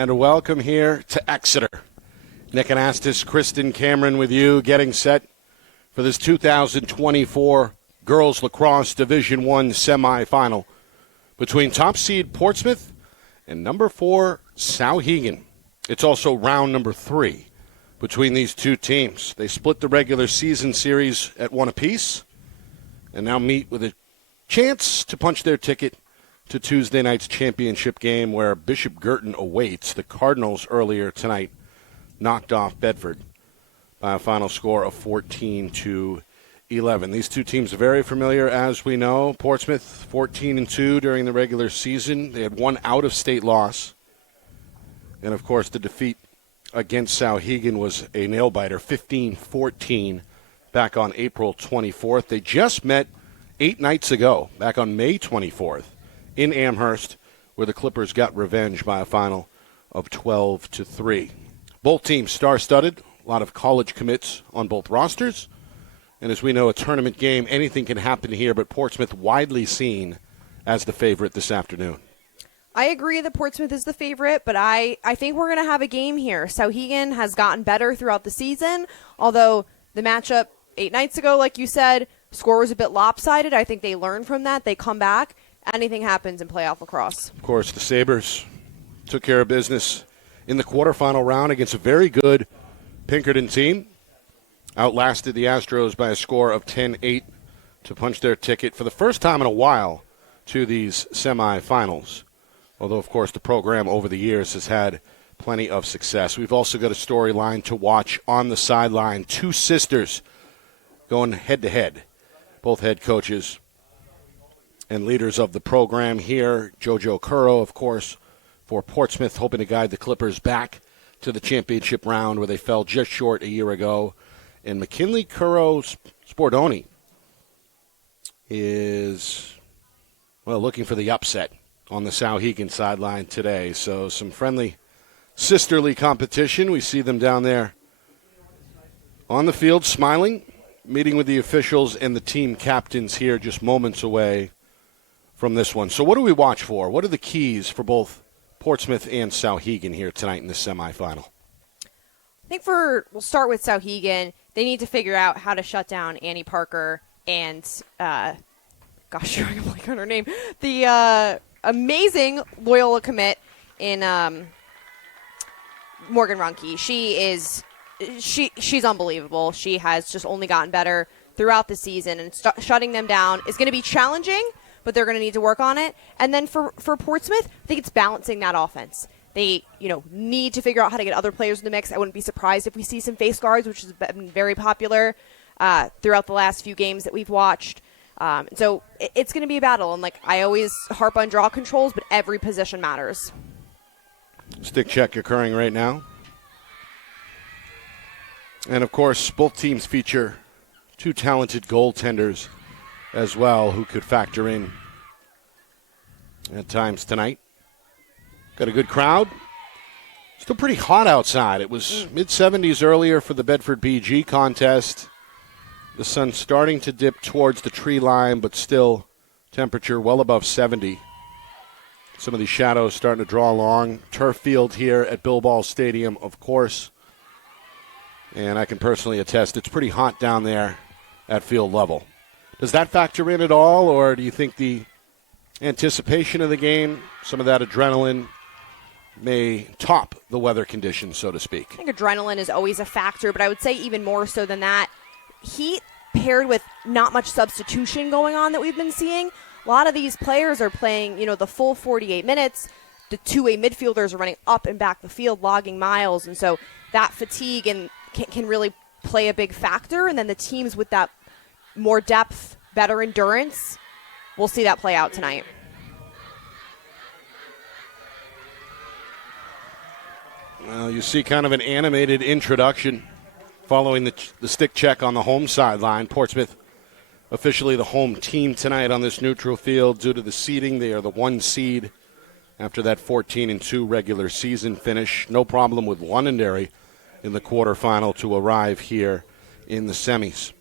And a welcome here to Exeter. Nick Anastas, Kristen Cameron with you, getting set for this 2024 Girls Lacrosse Division I semifinal between top seed Portsmouth and number 4 Souhegan. It's also round number 3 between these two teams. They split the regular season series at 1 apiece and now meet with a chance to punch their ticket to Tuesday night's championship game where Bishop Girton awaits. The Cardinals earlier tonight knocked off Bedford by a final score of 14-11. These two teams are very familiar, as we know. Portsmouth 14-2 during the regular season. They had one out-of-state loss. And, of course, the defeat against Souhegan was a nail-biter, 15-14, back on April 24th. They just met 8 nights ago, back on May 24th. In Amherst, where the Clippers got revenge by a final of 12-3. Both teams star-studded, a lot of college commits on both rosters. And as we know, a tournament game, anything can happen here, but Portsmouth widely seen as the favorite this afternoon. I agree that Portsmouth is the favorite, but I think we're going to have a game here. Souhegan has gotten better throughout the season, although the matchup 8 nights ago, like you said, score was a bit lopsided. I think they learned from that. They come back. Anything happens in playoff lacrosse. Of course, the Sabres took care of business in the quarterfinal round against a very good Pinkerton team. Outlasted the Astros by a score of 10-8 to punch their ticket for the first time in a while to these semifinals. Although, of course, the program over the years has had plenty of success. We've also got a storyline to watch on the sideline. Two sisters going head-to-head, both head coaches and leaders of the program here. JoJo Curro, of course, for Portsmouth, hoping to guide the Clippers back to the championship round where they fell just short a year ago. And McKinley Curro Sportoni is, well, looking for the upset on the Souhegan sideline today. So some friendly, sisterly competition. We see them down there on the field smiling, meeting with the officials and the team captains here just moments away from this one. So what do we watch for? What are the keys for both Portsmouth and Souhegan here tonight in this semifinal? I think we'll start with Souhegan. They need to figure out how to shut down Annie Parker and, I'm blanking on her name, the amazing Loyola commit in Morgan Runke. She's unbelievable. She has just only gotten better throughout the season, and shutting them down is going to be challenging, but they're going to need to work on it. And then for Portsmouth, I think it's balancing that offense. They, need to figure out how to get other players in the mix. I wouldn't be surprised if we see some face guards, which has been very popular throughout the last few games that we've watched. So it's going to be a battle. And I always harp on draw controls, but every position matters. Stick check occurring right now. And, of course, both teams feature two talented goaltenders as well who could factor in at times tonight. Got a good crowd. Still pretty hot outside. It was mid-70s earlier for the Bedford BG contest. The sun starting to dip towards the tree line, but still temperature well above 70. Some of these shadows starting to draw along. Turf field here at Bilball Stadium, of course. And I can personally attest it's pretty hot down there at field level. Does that factor in at all, or do you think the anticipation of the game, some of that adrenaline, may top the weather conditions, so to speak? I think adrenaline is always a factor, but I would say even more so than that, heat paired with not much substitution going on that we've been seeing. A lot of these players are playing, the full 48 minutes. The two-way midfielders are running up and back the field, logging miles, and so that fatigue can really play a big factor. And then the teams with that more depth, better endurance, we'll see that play out tonight. Well, you see kind of an animated introduction following the stick check on the home sideline. Portsmouth officially the home team tonight on this neutral field due to the seeding. They are the 1 seed after that 14-2 regular season finish. No problem with Londonderry in the quarterfinal to arrive here in the semis.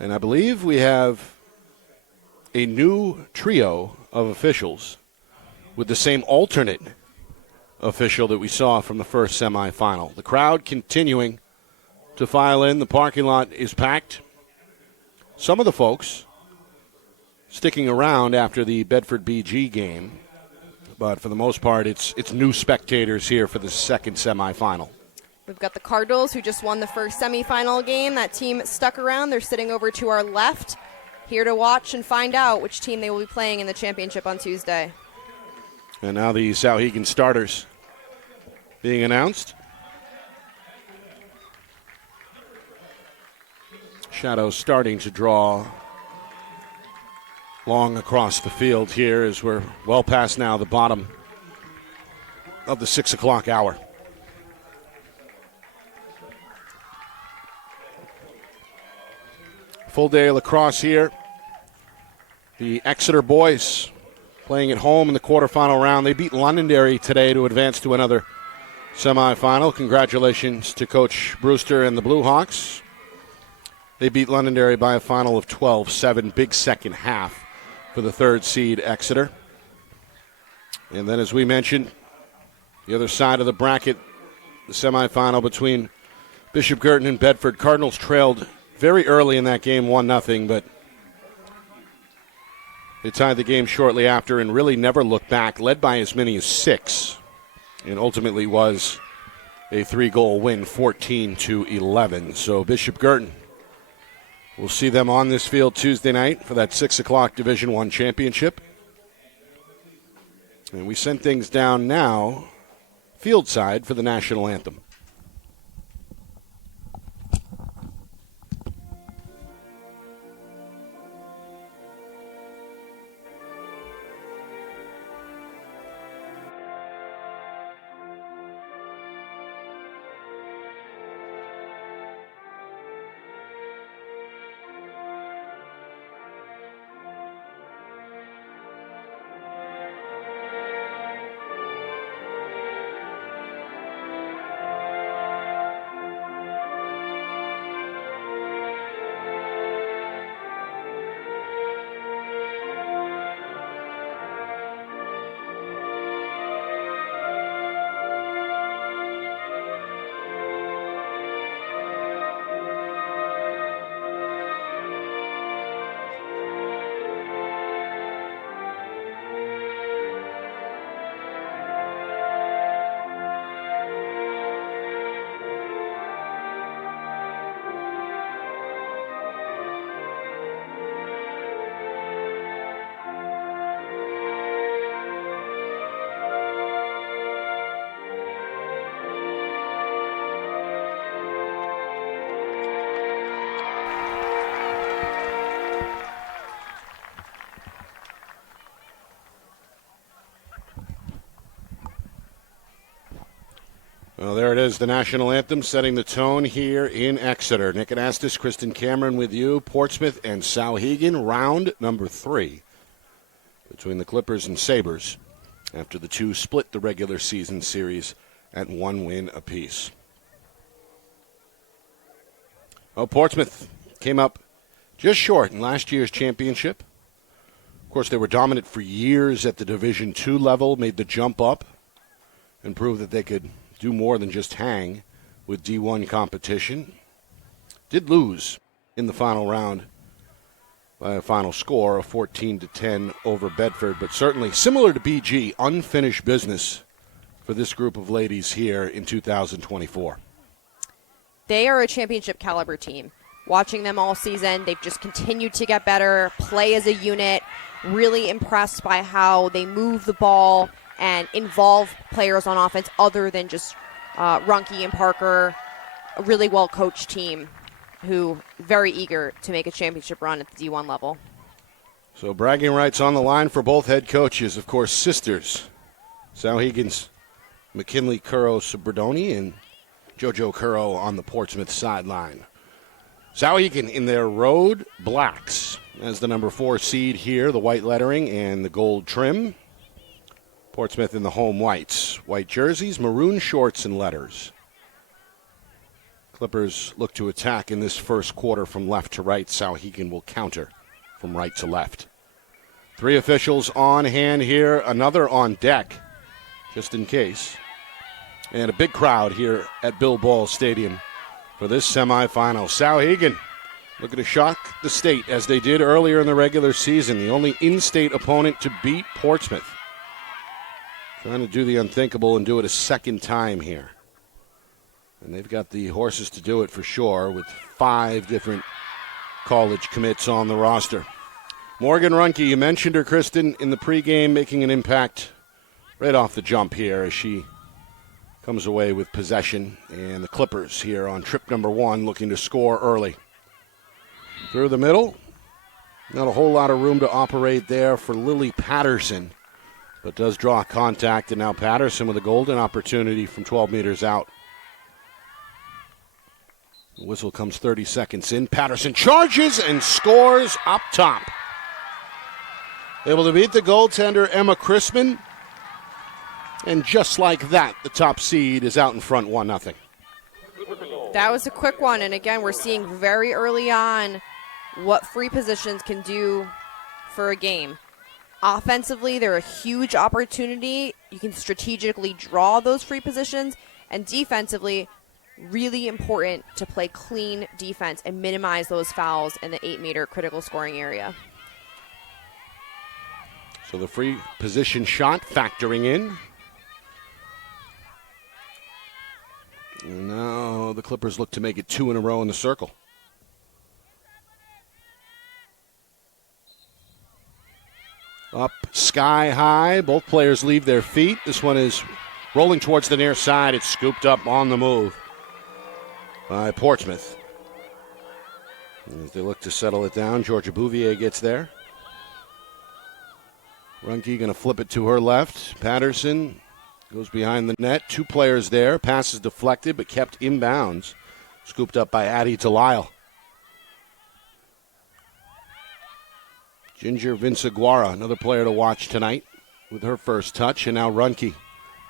And I believe we have a new trio of officials with the same alternate official that we saw from the first semifinal. The crowd continuing to file in. The parking lot is packed. Some of the folks sticking around after the Bedford BG game, but for the most part, it's new spectators here for the second semifinal. We've got the Cardinals, who just won the first semifinal game. That team stuck around. They're sitting over to our left, here to watch and find out which team they will be playing in the championship on Tuesday. And now the Souhegan starters being announced. Shadows starting to draw long across the field here as we're well past now the bottom of the 6 o'clock hour. Full day of lacrosse here. The Exeter boys playing at home in the quarterfinal round. They beat Londonderry today to advance to another semifinal. Congratulations to Coach Brewster and the Blue Hawks. They beat Londonderry by a final of 12-7, big second half for the third seed Exeter. And then, as we mentioned, the other side of the bracket, the semifinal between Bishop Girton and Bedford. Cardinals trailed very early in that game, 1-0, but they tied the game shortly after and really never looked back, led by as many as 6, and ultimately was a 3-goal win, 14-11. So Bishop Girton, we'll see them on this field Tuesday night for that 6 o'clock Division I championship. And we send things down now, field side, for the national anthem. Well, there it is, the national anthem setting the tone here in Exeter. Nick Anastas, Kristen Cameron with you. Portsmouth and Souhegan, round number 3 between the Clippers and Sabres after the two split the regular season series at 1 win apiece. Well, Portsmouth came up just short in last year's championship. Of course, they were dominant for years at the Division II level, made the jump up, and proved that they could do more than just hang with D1 competition. Did lose in the final round by a final score of 14-10 over Bedford, but certainly similar to BG, unfinished business for this group of ladies here in 2024. They are a championship caliber team. Watching them all season, they've just continued to get better, play as a unit, really impressed by how they move the ball and involve players on offense other than just Runke and Parker. A really well-coached team who very eager to make a championship run at the D1 level. So bragging rights on the line for both head coaches, of course, sisters. Souhegan's McKinley Curro-Suberdoni and JoJo Curro on the Portsmouth sideline. Souhegan in their road blacks as the number 4 seed here, the white lettering and the gold trim. Portsmouth in the home whites. White jerseys, maroon shorts, and letters. Clippers look to attack in this first quarter from left to right. Souhegan will counter from right to left. 3 officials on hand here, another on deck, just in case. And a big crowd here at Bill Ball Stadium for this semifinal. Souhegan looking to shock the state as they did earlier in the regular season. The only in-state opponent to beat Portsmouth. Trying to do the unthinkable and do it a second time here. And they've got the horses to do it for sure with 5 different college commits on the roster. Morgan Runke, you mentioned her, Kristen, in the pregame, making an impact right off the jump here as she comes away with possession. And the Clippers here on trip number 1 looking to score early. Through the middle, not a whole lot of room to operate there for Lily Patterson, but does draw contact, and now Patterson with a golden opportunity from 12 meters out. The whistle comes 30 seconds in. Patterson charges and scores up top. Able to beat the goaltender, Emma Crispin. And just like that, the top seed is out in front 1-0. That was a quick one, and again, we're seeing very early on what free positions can do for a game. Offensively, they're a huge opportunity. You can strategically draw those free positions, and defensively, really important to play clean defense and minimize those fouls in the 8-meter critical scoring area. So the free position shot factoring in. And now the Clippers look to make it 2 in a row in the circle. Up sky high. Both players leave their feet. This one is rolling towards the near side. It's scooped up on the move by Portsmouth. As they look to settle it down, Georgia Bouvier gets there. Runke going to flip it to her left. Patterson goes behind the net. 2 players there. Pass is deflected but kept inbounds. Scooped up by Addie Delisle. Ginger Vinciguara, another player to watch tonight with her first touch. And now Runke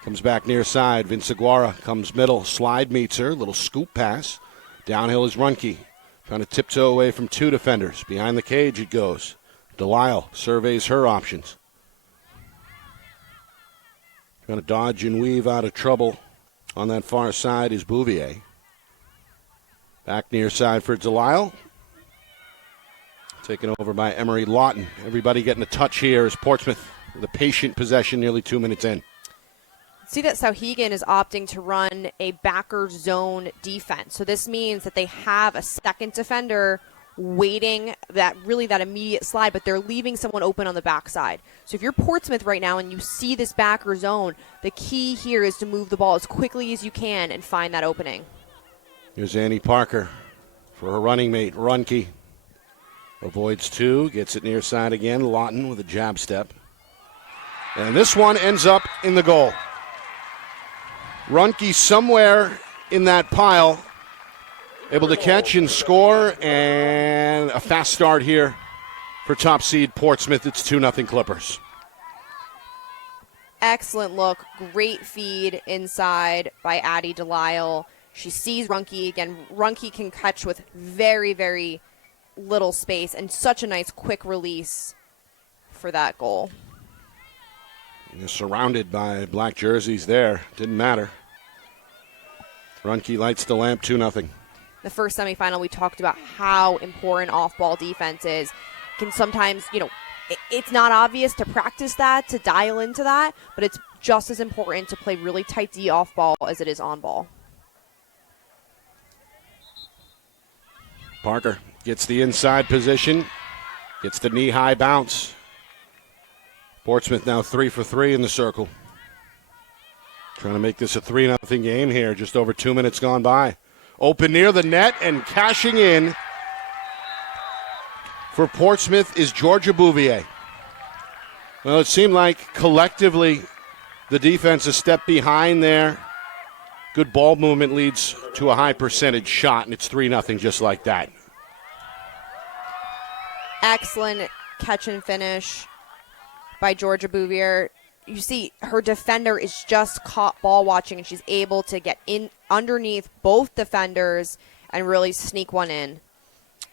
comes back near side. Vinciguara comes middle. Slide meets her. Little scoop pass. Downhill is Runke. Trying to tiptoe away from 2 defenders. Behind the cage it goes. Delisle surveys her options. Trying to dodge and weave out of trouble on that far side is Bouvier. Back near side for Delisle. Taken over by Emery Lawton. Everybody getting a touch here as Portsmouth with a patient possession nearly 2 minutes in. See that Souhegan is opting to run a backer zone defense. So this means that they have a second defender waiting that immediate slide, but they're leaving someone open on the backside. So if you're Portsmouth right now and you see this backer zone, the key here is to move the ball as quickly as you can and find that opening. Here's Annie Parker for her running mate, Runke. Avoids 2, gets it near side again. Lawton with a jab step. And this one ends up in the goal. Runke somewhere in that pile, able to catch and score, and a fast start here for top seed Portsmouth. It's 2-0 Clippers. Excellent look. Great feed inside by Addie Delisle. She sees Runke. Again, Runke can catch with very, very little space, and such a nice quick release for that goal. You're surrounded by black jerseys there. Didn't matter. Runke lights the lamp, 2-0. The first semifinal, we talked about how important off-ball defense is. Can sometimes, it's not obvious to practice that, to dial into that, but it's just as important to play really tight D off-ball as it is on-ball. Parker gets the inside position, gets the knee-high bounce. Portsmouth now 3 for 3 in the circle. Trying to make this a 3-0 game here, just over 2 minutes gone by. Open near the net and cashing in for Portsmouth is Georgia Bouvier. Well, it seemed like collectively the defense a step behind there. Good ball movement leads to a high percentage shot, and it's 3-0 just like that. Excellent catch and finish by Georgia Bouvier. You see her defender is just caught ball watching, and she's able to get in underneath both defenders and really sneak one in.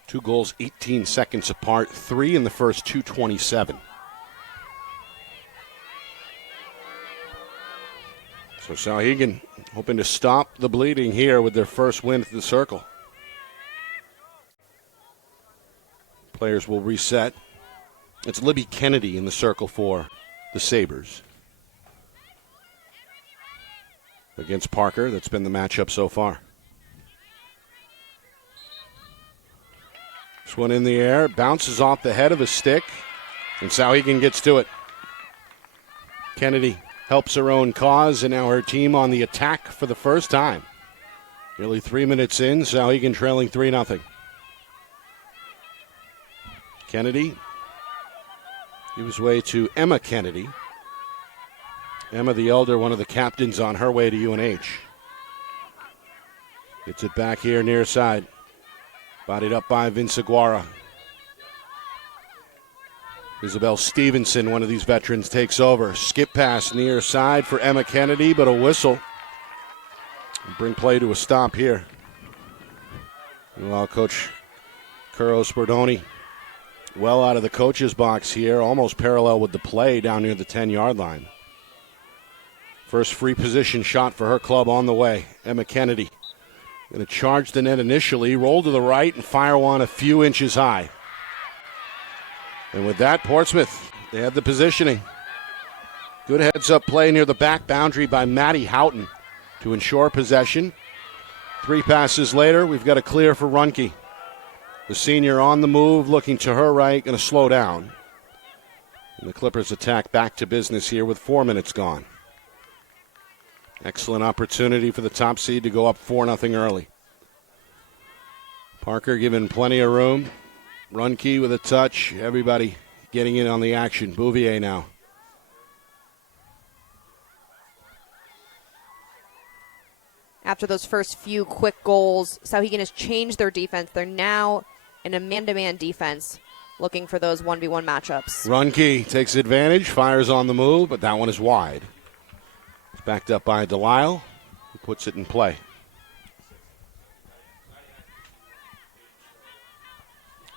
2 goals, 18 seconds apart, 3 in the first 2:27. So Souhegan hoping to stop the bleeding here with their first win at the Circle. Players will reset. It's Libby Kennedy in the Circle for the Sabres. Against Parker, that's been the matchup so far. This one in the air, bounces off the head of a stick, and Souhegan gets to it. Kennedy helps her own cause, and now her team on the attack for the first time. Nearly 3 minutes in, Souhegan trailing 3-0. Kennedy gives way to Emma Kennedy. Emma the elder, one of the captains on her way to UNH. Gets it back here near side. Bodied up by Vince Aguara. Isabel Stevenson, one of these veterans, takes over. Skip pass near side for Emma Kennedy, but a whistle. Bring play to a stop here. Well, Coach Curro Sperdoni well out of the coach's box here, almost parallel with the play down near the 10-yard line. First free position shot for her club on the way. Emma Kennedy going to charge the net initially, roll to the right, and fire one a few inches high. And with that, Portsmouth, they had the positioning. Good heads-up play near the back boundary by Maddie Houghton to ensure possession. 3 passes later, we've got a clear for Runke. The senior on the move, looking to her right, going to slow down. And the Clippers attack back to business here with 4 minutes gone. Excellent opportunity for the top seed to go up 4-0 early. Parker given plenty of room. Runke with a touch. Everybody getting in on the action. Bouvier now. After those first few quick goals, Souhegan has changed their defense. They're now in a man-to-man defense, looking for those 1v1 matchups. Runke takes advantage, fires on the move, but that one is wide. It's backed up by Delisle, who puts it in play.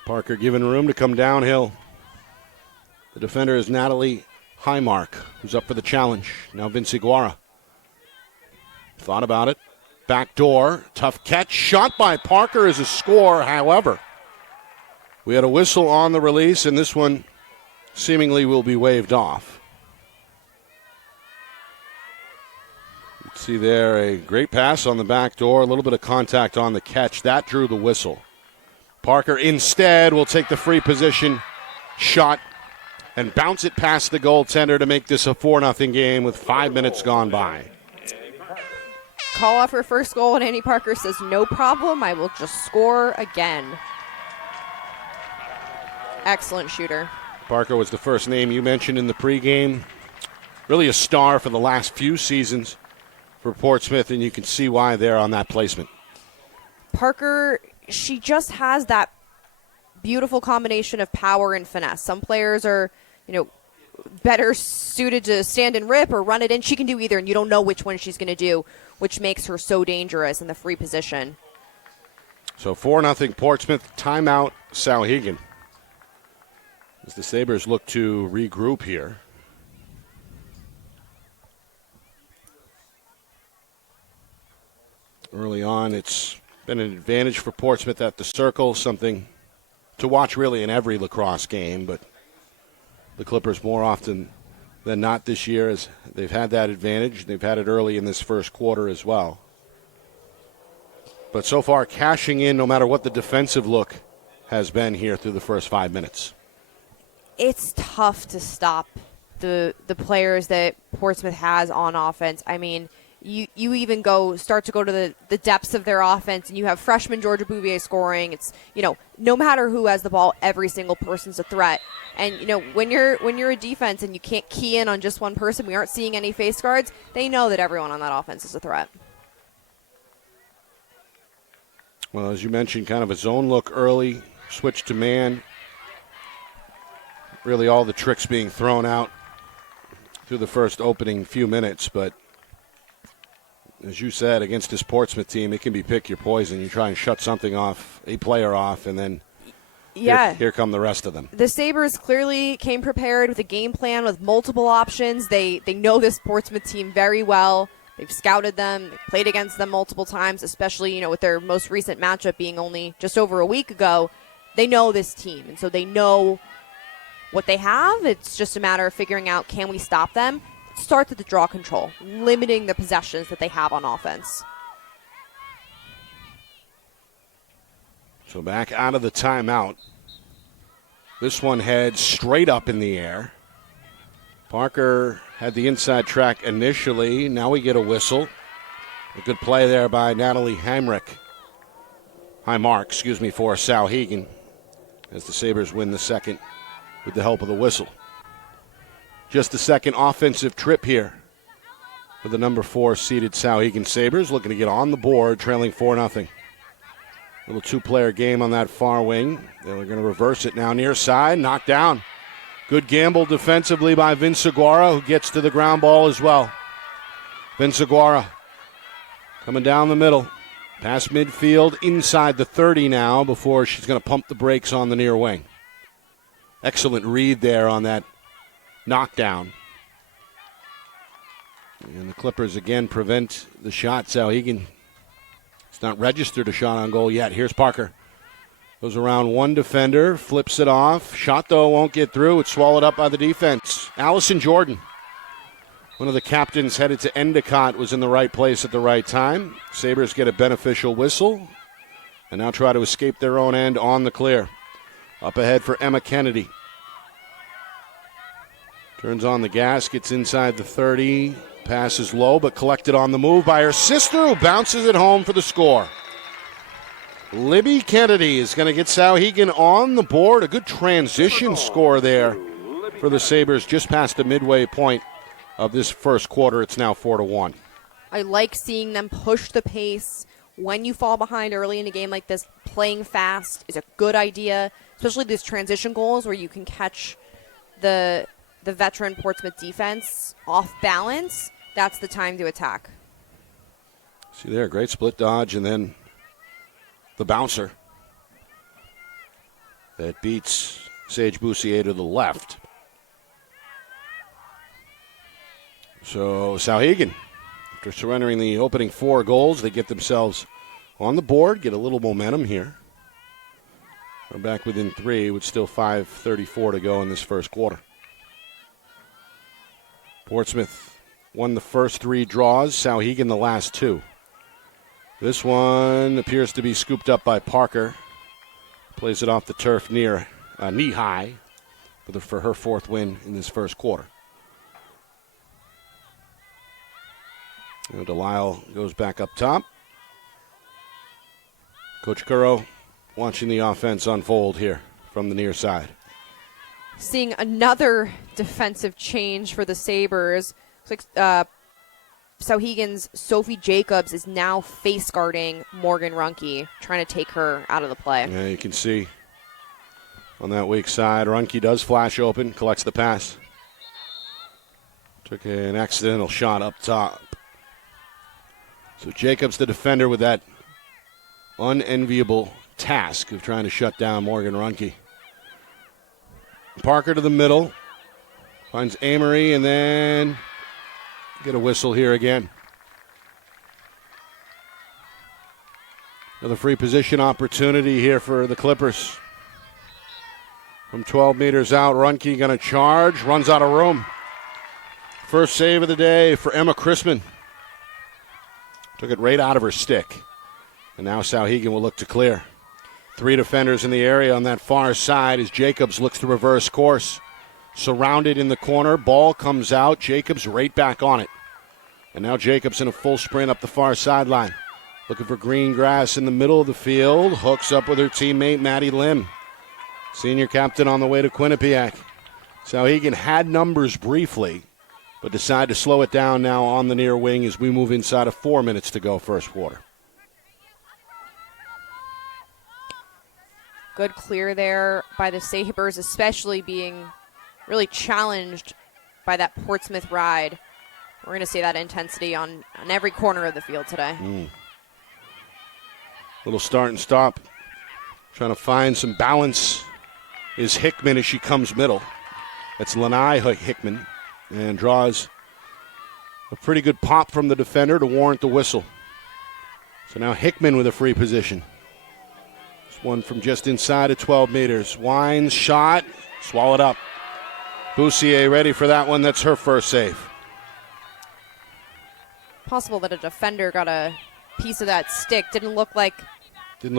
Parker given room to come downhill. The defender is Natalie Highmark, who's up for the challenge. Now Vince Aguara. Thought about it. Back door, tough catch, shot by Parker is a score. However, we had a whistle on the release, and this one seemingly will be waved off. You see there a great pass on the back door, a little bit of contact on the catch. That drew the whistle. Parker instead will take the free position shot and bounce it past the goaltender to make this a 4-0 game with 5 minutes gone by. Call off her first goal, and Annie Parker says, no problem, I will just score again. Excellent shooter. Parker was the first name you mentioned in the pregame. Really a star for the last few seasons for Portsmouth, and you can see why they're on that placement. Parker, she just has that beautiful combination of power and finesse. Some players are, better suited to stand and rip or run it in. She can do either, and you don't know which one she's going to do, which makes her so dangerous in the free position. So 4-0 Portsmouth, timeout Souhegan. As the Sabres look to regroup here. Early on, it's been an advantage for Portsmouth at the Circle, something to watch really in every lacrosse game, but the Clippers more often than not this year, as they've had that advantage. They've had it early in this first quarter as well. But so far, cashing in no matter what the defensive look has been here through the first 5 minutes. It's tough to stop the players that Portsmouth has on offense. I mean, you even start to go to the depths of their offense, and you have freshman Georgia Bouvier scoring. It's, no matter who has the ball, every single person's a threat. And, when you're a defense and you can't key in on just one person, we aren't seeing any face guards, they know that everyone on that offense is a threat. Well, as you mentioned, kind of a zone look early, switch to man. Really all the tricks being thrown out through the first opening few minutes, but as you said, against this Portsmouth team, it can be pick your poison. You try and shut something off, a player off, and then here come the rest of them. The Sabres clearly came prepared with a game plan with multiple options. They know this Portsmouth team very well. They've scouted them, they've played against them multiple times, especially, with their most recent matchup being only just over a week ago. They know this team, and so they know what they have. It's just a matter of figuring out, can we stop them? It starts with the draw control, limiting the possessions that they have on offense. So back out of the timeout. This one heads straight up in the air. Parker had the inside track initially. Now we get a whistle. A good play there by Natalie Heimark for Souhegan, as the Sabres win the second with the help of the whistle. Just the second offensive trip here for the number 4 seeded Souhegan Sabres, looking to get on the board, trailing 4-0. Little two-player game on that far wing. They're going to reverse it now near side, knocked down. Good gamble defensively by Vince Aguara, who gets to the ground ball as well. Vince Aguara coming down the middle, past midfield, inside the 30 now before she's going to pump the brakes on the near wing. Excellent read there on that knockdown. And the Clippers again prevent the shot. Souhegan, it's not registered a shot on goal yet. Here's Parker. Goes around one defender, flips it off. Shot, though, won't get through. It's swallowed up by the defense. Allison Jordan, one of the captains headed to Endicott, was in the right place at the right time. Sabres get a beneficial whistle and now try to escape their own end on the clear. Up ahead for Emma Kennedy. Turns on the gas, gets inside the 30. Passes low, but collected on the move by her sister, who bounces it home for the score. Libby Kennedy is going to get Souhegan on the board. A good transition score there for the Sabres just past the midway point of this first quarter. It's now 4-1. I like seeing them push the pace. When you fall behind early in a game like this, playing fast is a good idea, especially these transition goals where you can catch the veteran Portsmouth defense off balance. That's the time to attack. See there, great split dodge, and then the bouncer that beats Sage Boussier to the left. So Souhegan, after surrendering the opening 4 goals, they get themselves on the board, get a little momentum here. We're back within 3 with still 5:34 to go in this first quarter. Portsmouth won the first 3 draws, Souhegan the last 2. This one appears to be scooped up by Parker. Plays it off the turf near knee-high for her 4th win in this first quarter. Delisle goes back up top. Coach Curro watching the offense unfold here from the near side. Seeing another defensive change for the Sabres. Looks like Souhegan's Sophie Jacobs is now face guarding Morgan Runke, trying to take her out of the play. Yeah, you can see on that weak side, Runke does flash open, collects the pass. Took an accidental shot up top. So Jacobs, the defender, with that unenviable task of trying to shut down Morgan Runke. Parker to the middle, finds Amory, and then get a whistle here again. Another free position opportunity here for the Clippers. From 12 meters out, Runke going to charge, runs out of room. First save of the day for Emma Chrisman. Took it right out of her stick. And now Souhegan will look to clear. 3 defenders in the area on that far side as Jacobs looks to reverse course. Surrounded in the corner, ball comes out, Jacobs right back on it. And now Jacobs in a full sprint up the far sideline. Looking for green grass in the middle of the field. Hooks up with her teammate, Maddie Lim. Senior captain on the way to Quinnipiac. Souhegan had numbers briefly, but decided to slow it down now on the near wing as we move inside of 4 minutes to go first quarter. Good clear there by the Sabres, especially being really challenged by that Portsmouth ride. We're going to see that intensity on every corner of the field today. Little start and stop. Trying to find some balance is Hickman as she comes middle. That's Lanai Hickman and draws A pretty good pop from the defender to warrant the whistle. So now Hickman with a free position. This one from just inside of 12 meters. Wines, shot, swallowed up. Boussier ready for that one. That's her first save. Possible that a defender got a piece of that stick. Didn't look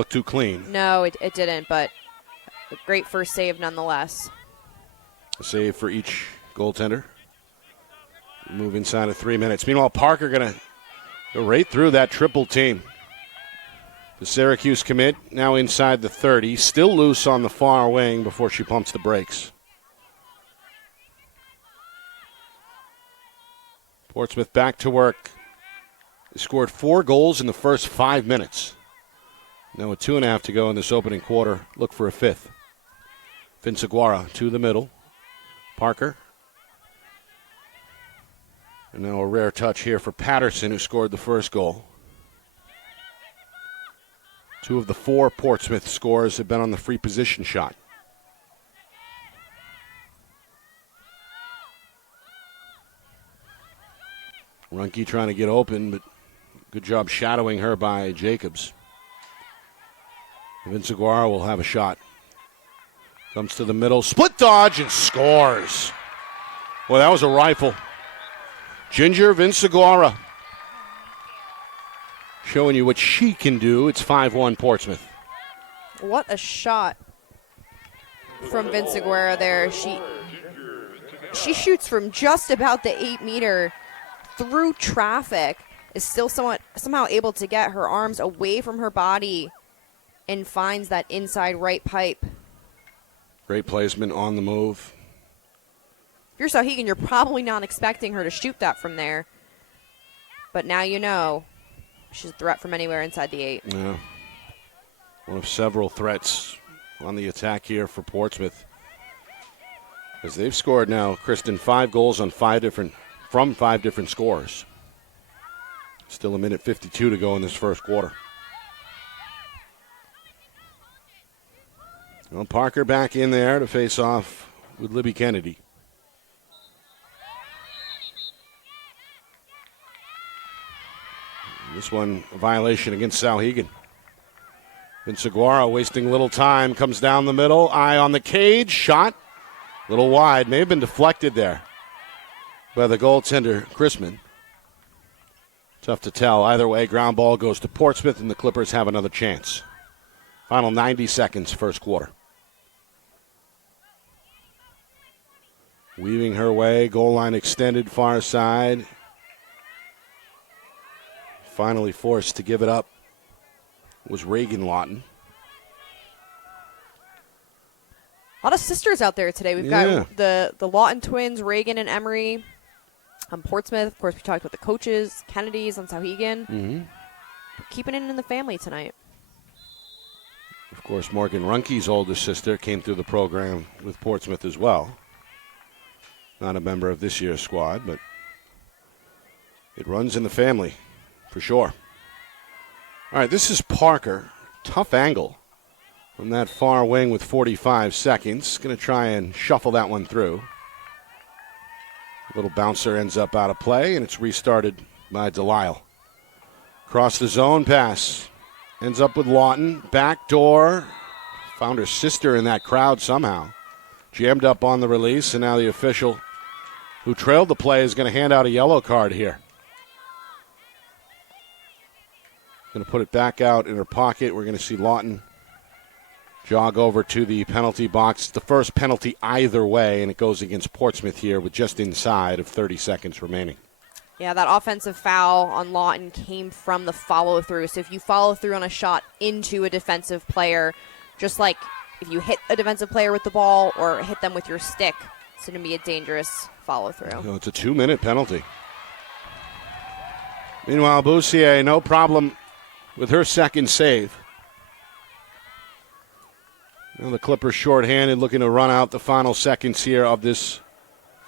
too clean. No, it didn't, but a great first save nonetheless. A save for each goaltender. Move inside of 3 minutes. Meanwhile, Parker going to go right through that triple team. The Syracuse commit now inside the 30. Still loose on the far wing before she pumps the brakes. Portsmouth back to work. They scored 4 goals in the first 5 minutes. Now with 2.5 to go in this opening quarter, look for a 5th. Vince Aguara to the middle. Parker. And now a rare touch here for Patterson, who scored the first goal. 2 of the 4 Portsmouth scores have been on the free position shot. Runke trying to get open, but good job shadowing her by Jacobs. Vince Aguara will have a shot. Comes to the middle, split dodge, and scores. Well, that was a rifle. Ginger Vince Aguara showing you what she can do. It's 5-1 Portsmouth. What a shot from Vince Aguara there. She shoots from just about the 8-meter through traffic, is still somehow able to get her arms away from her body and finds that inside right pipe. Great placement on the move. If you're Souhegan, you're probably not expecting her to shoot that from there. But now you know she's a threat from anywhere inside the 8. Yeah. One of several threats on the attack here for Portsmouth. As they've scored now, Kristen, 5 goals on 5 different scores. Still a minute 52 to go in this first quarter. Well, Parker back in there to face off with Libby Kennedy. This one, a violation against Souhegan. Vince Aguara wasting little time, comes down the middle, eye on the cage, shot, a little wide, may have been deflected there by the goaltender, Chrisman. Tough to tell. Either way, ground ball goes to Portsmouth, and the Clippers have another chance. Final 90 seconds, first quarter. Weaving her way, goal line extended, far side. Finally forced to give it up was Reagan Lawton. A lot of sisters out there today. We've got the Lawton twins, Reagan and Emery. Portsmouth, of course, we talked about the coaches, Kennedy's on Souhegan. Mm-hmm. Keeping it in the family tonight. Of course, Morgan Runke's oldest sister came through the program with Portsmouth as well. Not a member of this year's squad, but it runs in the family for sure. All right, this is Parker. Tough angle from that far wing with 45 seconds. Going to try and shuffle that one through. Little bouncer ends up out of play, and it's restarted by Delisle. Across the zone pass. Ends up with Lawton. Back door. Found her sister in that crowd somehow. Jammed up on the release, and now the official who trailed the play is going to hand out a yellow card here. Going to put it back out in her pocket. We're going to see Lawton jog over to the penalty box. It's the first penalty either way, and it goes against Portsmouth here with just inside of 30 seconds remaining. Yeah, that offensive foul on Lawton came from the follow-through. So if you follow through on a shot into a defensive player, just like if you hit a defensive player with the ball or hit them with your stick, it's going to be a dangerous follow-through. So it's a 2-minute penalty. Meanwhile, Boussier, no problem with her second save. Well, the Clippers shorthanded, looking to run out the final seconds here of this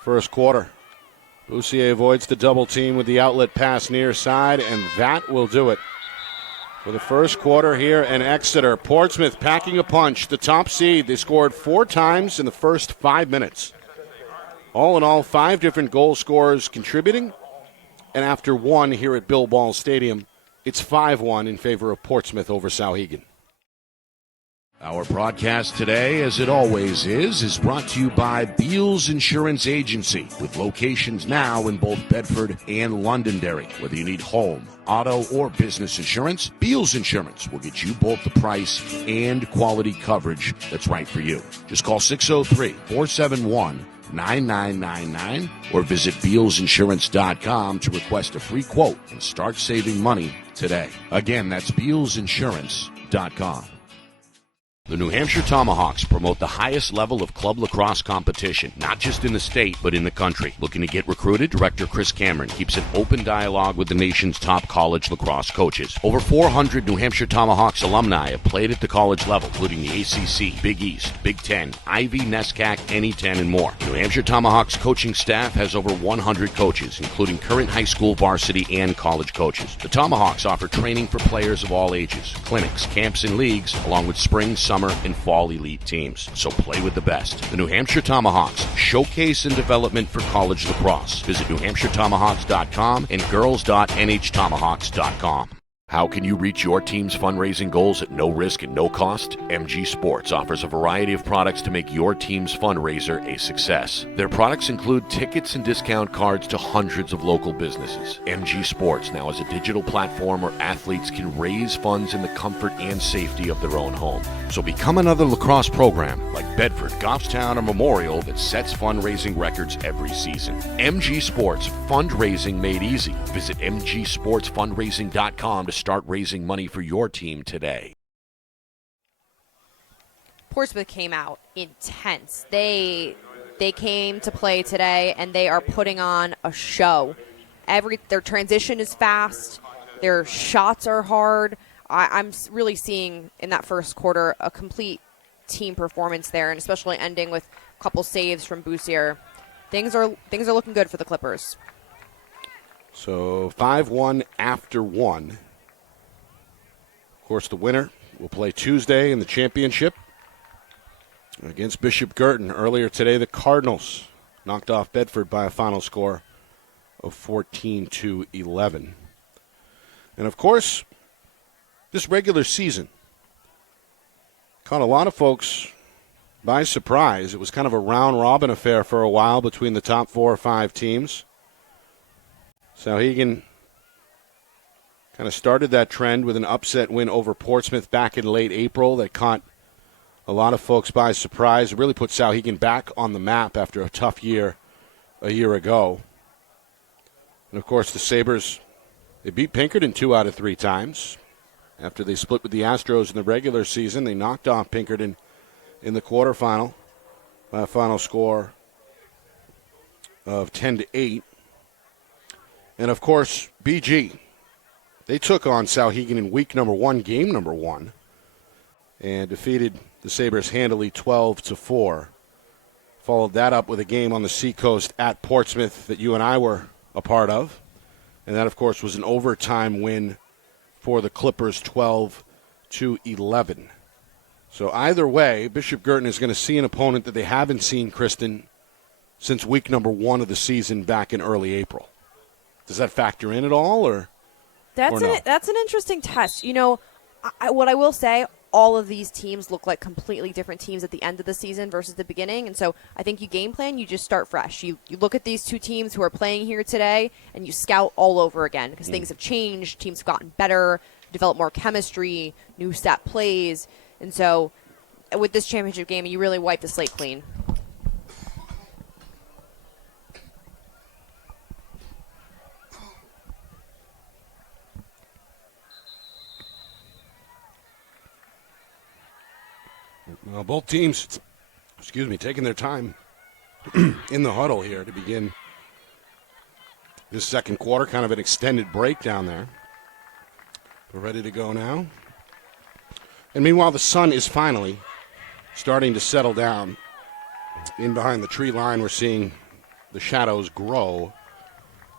first quarter. Boussier avoids the double team with the outlet pass near side, and that will do it for the first quarter here in Exeter. Portsmouth packing a punch, the top seed. They scored 4 times in the first 5 minutes. All in all, 5 different goal scorers contributing. And after one here at Bill Ball Stadium, it's 5-1 in favor of Portsmouth over Souhegan. Our broadcast today, as it always is brought to you by Beals Insurance Agency, with locations now in both Bedford and Londonderry. Whether you need home, auto, or business insurance, Beals Insurance will get you both the price and quality coverage that's right for you. Just call 603-471-9999 or visit BealsInsurance.com to request a free quote and start saving money today. Again, that's BealsInsurance.com. The New Hampshire Tomahawks promote the highest level of club lacrosse competition, not just in the state, but in the country. Looking to get recruited? Director Chris Cameron keeps an open dialogue with the nation's top college lacrosse coaches. Over 400 New Hampshire Tomahawks alumni have played at the college level, including the ACC, Big East, Big Ten, Ivy, NESCAC, NE10, and more. New Hampshire Tomahawks coaching staff has over 100 coaches, including current high school, varsity, and college coaches. The Tomahawks offer training for players of all ages, clinics, camps, and leagues, along with spring, summer, and fall elite teams. So play with the best. The New Hampshire Tomahawks, showcase and development for college lacrosse. Visit NewHampshireTomahawks.com and girls.nhtomahawks.com. How can you reach your team's fundraising goals at no risk and no cost? MG Sports offers a variety of products to make your team's fundraiser a success. Their products include tickets and discount cards to hundreds of local businesses. MG Sports now has a digital platform where athletes can raise funds in the comfort and safety of their own home. So become another lacrosse program like Bedford, Goffstown, or Memorial that sets fundraising records every season. MG Sports, fundraising made easy. Visit mgsportsfundraising.com to start raising money for your team today. Portsmouth came out intense. They came to play today, and they are putting on a show. Their transition is fast. Their shots are hard. I'm really seeing in that first quarter a complete team performance there, and especially ending with a couple saves from Boussier. Things are looking good for the Clippers. So 5-1 after one. Of course, the winner will play Tuesday in the championship against Bishop Girton. Earlier today, the Cardinals knocked off Bedford by a final score of 14-11. And of course, this regular season caught a lot of folks by surprise. It was kind of a round-robin affair for a while between the top 4 or 5 teams. Souhegan kind of started that trend with an upset win over Portsmouth back in late April that caught a lot of folks by surprise. It really put Souhegan back on the map after a tough year a year ago. And, of course, the Sabres, they beat Pinkerton 2 out of 3 times. After they split with the Astros in the regular season, they knocked off Pinkerton in the quarterfinal by a final score of 10-8. And, of course, BG, they took on Souhegan in week number 1, game number 1, and defeated the Sabres handily 12-4. Followed that up with a game on the Seacoast at Portsmouth that you and I were a part of. And that, of course, was an overtime win for the Clippers, 12-11. So either way, Bishop Girton is going to see an opponent that they haven't seen, Kristen, since week number 1 of the season back in early April. Does that factor in at all, or no? That's an interesting test. You know, what I will say, all of these teams look like completely different teams at the end of the season versus the beginning. And so I think you game plan, you just start fresh. You look at these two teams who are playing here today, and you scout all over again because things have changed. Teams have gotten better, developed more chemistry, new set plays. And so with this championship game, you really wipe the slate clean. Well, both teams, taking their time in the huddle here to begin this second quarter. Kind of an extended break down there. We're ready to go now. And meanwhile, the sun is finally starting to settle down. In behind the tree line, we're seeing the shadows grow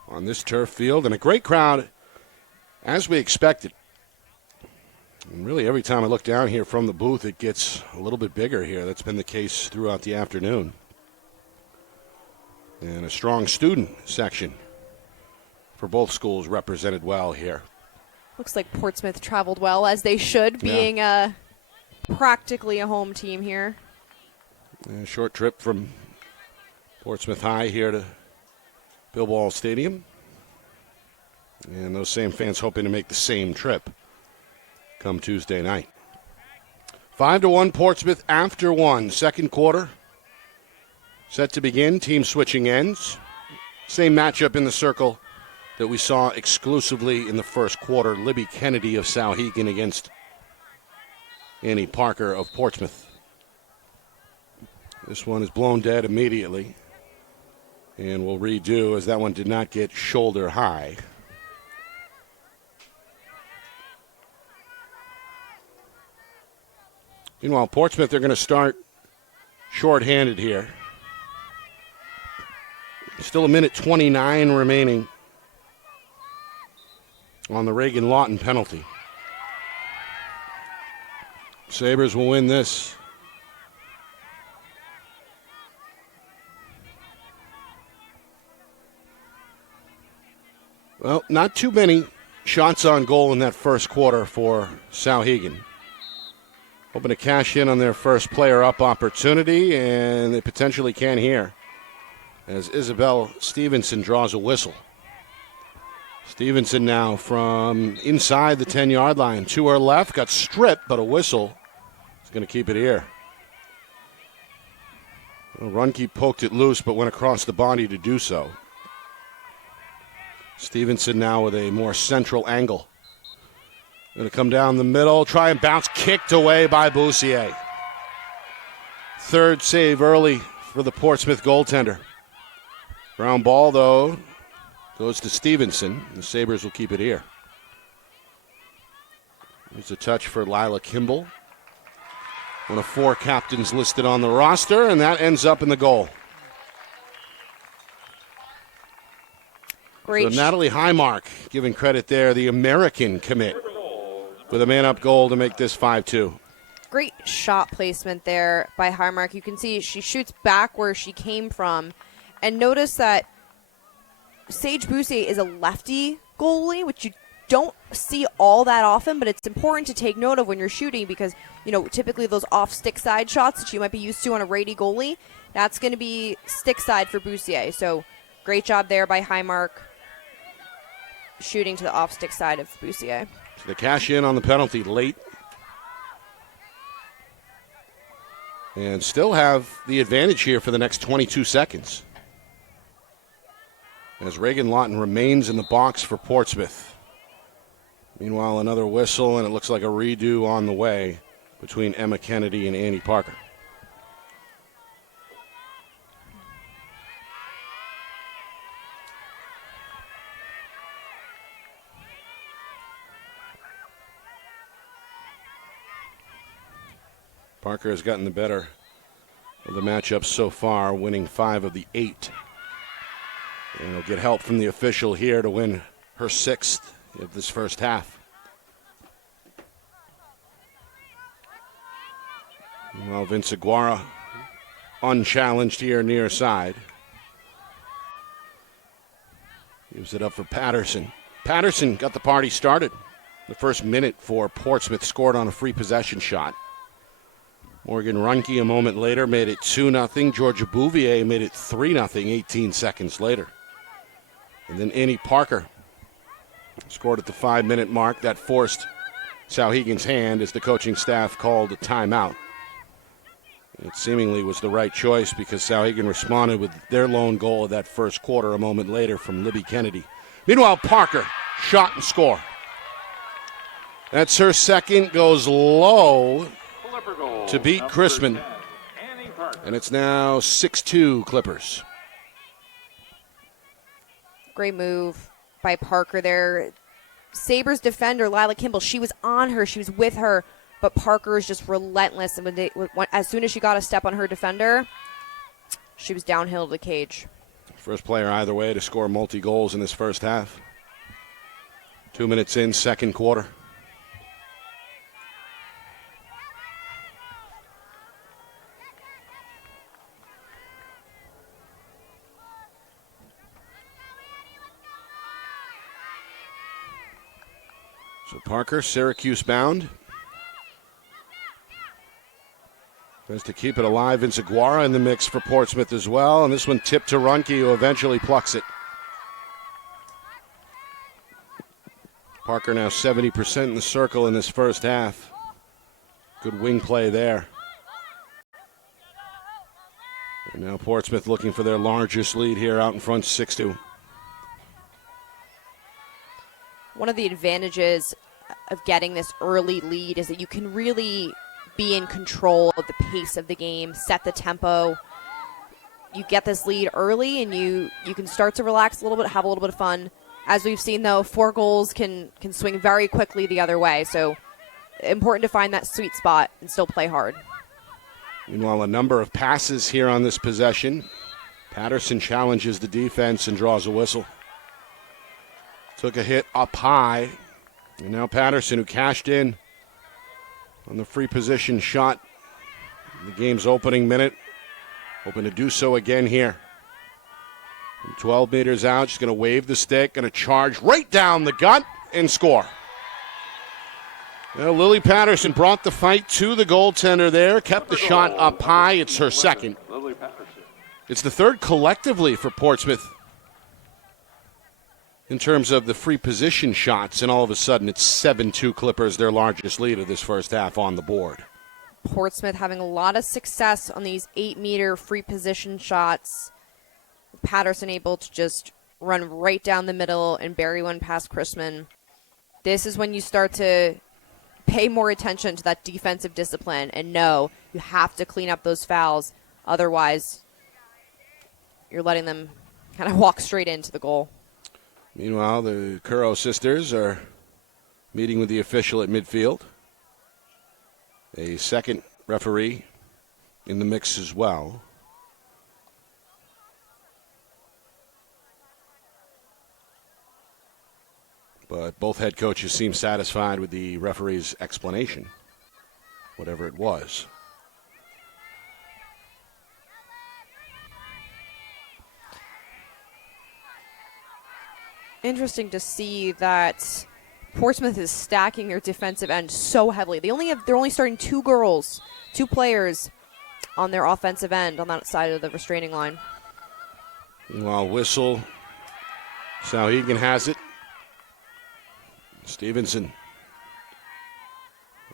on this turf field. And a great crowd, as we expected. And really, every time I look down here from the booth, it gets a little bit bigger here. That's been the case throughout the afternoon. And a strong student section for both schools represented well here. Looks like Portsmouth traveled well, as they should, being practically a home team here. A short trip from Portsmouth High here to Bilbao Stadium. And those same fans hoping to make the same trip come Tuesday night. 5-1 Portsmouth after one. Second quarter set to begin. Team switching ends. Same matchup in the circle that we saw exclusively in the first quarter. Libby Kennedy of Souhegan against Annie Parker of Portsmouth. This one is blown dead immediately. And we'll redo as that one did not get shoulder high. Meanwhile, Portsmouth, they're going to start shorthanded here. Still a minute 29 remaining on the Reagan Lawton penalty. Sabres will win this. Well, not too many shots on goal in that first quarter for Souhegan. Hoping to cash in on their first player-up opportunity, and they potentially can here as Isabel Stevenson draws a whistle. Stevenson now from inside the 10-yard line to her left, got stripped, but a whistle is going to keep it here. Well, Runke poked it loose, but went across the body to do so. Stevenson now with a more central angle. Going to come down the middle, try and bounce, kicked away by Boussier. Third save early for the Portsmouth goaltender. Ground ball, though, goes to Stevenson. The Sabres will keep it here. There's a touch for Lila Kimball. One of four captains listed on the roster, and that ends up in the goal. Great. So Natalie Highmark giving credit there, the American commit, with a man-up goal to make this 5-2. Great shot placement there by Highmark. You can see she shoots back where she came from. And notice that Sage Boussier is a lefty goalie, which you don't see all that often, but it's important to take note of when you're shooting because, you know, typically those off-stick side shots that you might be used to on a righty goalie, that's going to be stick side for Boussier. So great job there by Highmark shooting to the off-stick side of Boussier. So they cash in on the penalty late. And still have the advantage here for the next 22 seconds. As Reagan Lawton remains in the box for Portsmouth. Meanwhile, another whistle, and it looks like a redo on the way between Emma Kennedy and Annie Parker. Parker has gotten the better of the matchups so far, winning 5 of the 8. And will get help from the official here to win her 6th of this first half. Meanwhile, Vince Aguara unchallenged here near side. Gives it up for Patterson. Patterson got the party started. The first minute for Portsmouth, scored on a free possession shot. Morgan Runke a moment later made it 2-0. Georgia Bouvier made it 3-0 18 seconds later. And then Annie Parker scored at the 5-minute mark. That forced Souhegan's hand as the coaching staff called a timeout. It seemingly was the right choice because Souhegan responded with their lone goal of that first quarter a moment later from Libby Kennedy. Meanwhile, Parker, shot and score. That's her second, goes low to beat Chrisman. And it's now 6-2 Clippers. Great move by Parker there. Sabres defender Lila Kimball, she was on her, she was with her, but Parker is just relentless. And as soon as she got a step on her defender, she was downhill to the cage. First player either way to score multi-goals in this first half. 2 minutes in, second quarter. So Parker, Syracuse bound. Tries to keep it alive. Vinciguara in the mix for Portsmouth as well. And this one tipped to Runke, who eventually plucks it. Parker now 70% in the circle in this first half. Good wing play there. And now Portsmouth looking for their largest lead here out in front, 6-2. One of the advantages of getting this early lead is that you can really be in control of the pace of the game, set the tempo. You get this lead early and you can start to relax a little bit, have a little bit of fun. As we've seen, though, 4 goals can swing very quickly the other way. So important to find that sweet spot and still play hard. Meanwhile, a number of passes here on this possession. Patterson challenges the defense and draws a whistle. Took a hit up high. And now Patterson, who cashed in on the free position shot in the game's opening minute, hoping to do so again here. From 12 meters out, she's going to wave the stick, going to charge right down the gut and score. Well, Lily Patterson brought the fight to the goaltender there, kept the shot up high. It's her second. It's the third collectively for Portsmouth in terms of the free position shots, and all of a sudden it's 7-2 Clippers, their largest lead of this first half on the board. Portsmouth having a lot of success on these 8-meter free position shots. Patterson able to just run right down the middle and bury one past Chrisman. This is when you start to pay more attention to that defensive discipline and know you have to clean up those fouls. Otherwise, you're letting them kind of walk straight into the goal. Meanwhile, the Curro sisters are meeting with the official at midfield. A second referee in the mix as well. But both head coaches seem satisfied with the referee's explanation, whatever it was. Interesting to see that Portsmouth is stacking their defensive end so heavily. They're only starting 2 girls, 2 players on their offensive end on that side of the restraining line. Meanwhile, whistle. Souhegan has it. Stevenson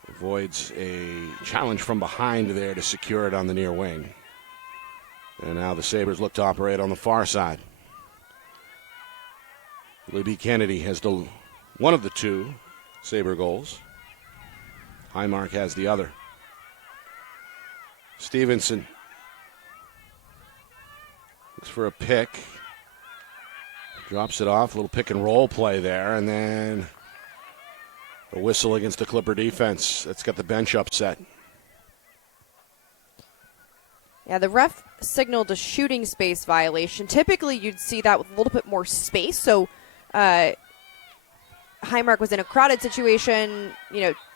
avoids a challenge from behind there to secure it on the near wing. And now the Sabres look to operate on the far side. Libby Kennedy has one of the 2 Sabre goals. Highmark has the other. Stevenson looks for a pick. Drops it off. A little pick and roll play there. And then a whistle against the Clipper defense. That's got the bench upset. Yeah, the ref signaled a shooting space violation. Typically, you'd see that with a little bit more space. So Highmark was in a crowded situation.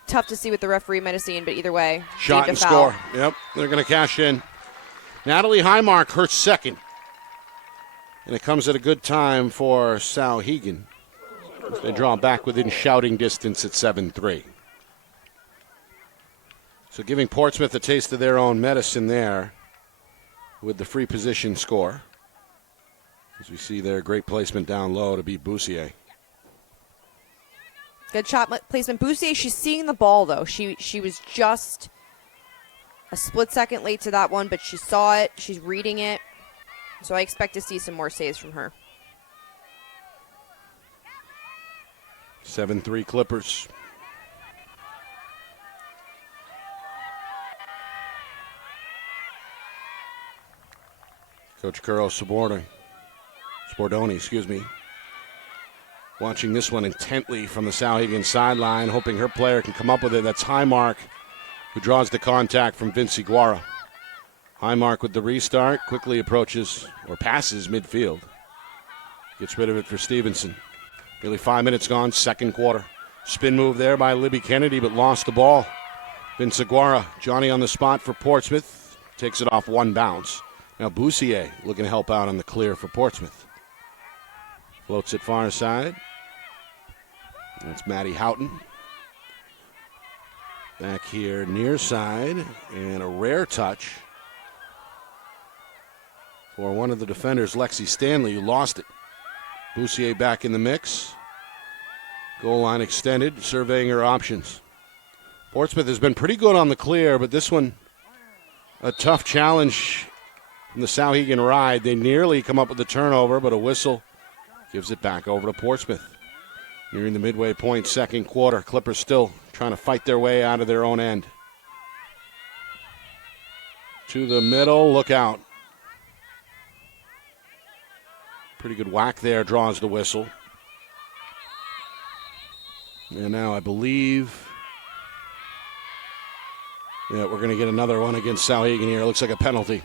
Tough to see what the referee might have seen, but either way, shot and score. Yep, they're going to cash in. Natalie Highmark, her second. And it comes at a good time for Souhegan. They draw back within shouting distance at 7-3. So giving Portsmouth a taste of their own medicine there with the free position score. As we see their great placement down low to beat Boussier. Good shot placement. Boussier, she's seeing the ball, though. She was just a split second late to that one, but she saw it. She's reading it. So I expect to see some more saves from her. 7-3 Clippers. Coach Curro Spordoni, watching this one intently from the Souhegan sideline, hoping her player can come up with it. That's Highmark, who draws the contact from Vinciguara. Highmark with the restart, quickly approaches or passes midfield. Gets rid of it for Stevenson. Nearly 5 minutes gone, second quarter. Spin move there by Libby Kennedy, but lost the ball. Vinciguara, Johnny on the spot for Portsmouth, takes it off one bounce. Now Boussier looking to help out on the clear for Portsmouth. Floats it far side. That's Maddie Houghton. Back here near side, and a rare touch for one of the defenders, Lexi Stanley, who lost it. Boussier back in the mix. Goal line extended, surveying her options. Portsmouth has been pretty good on the clear, but this one, a tough challenge from the Souhegan ride. They nearly come up with the turnover, but a whistle gives it back over to Portsmouth. Nearing the midway point, second quarter. Clippers still trying to fight their way out of their own end. To the middle, look out. Pretty good whack there, draws the whistle. And now I believe, we're going to get another one against Souhegan here. It looks like a penalty.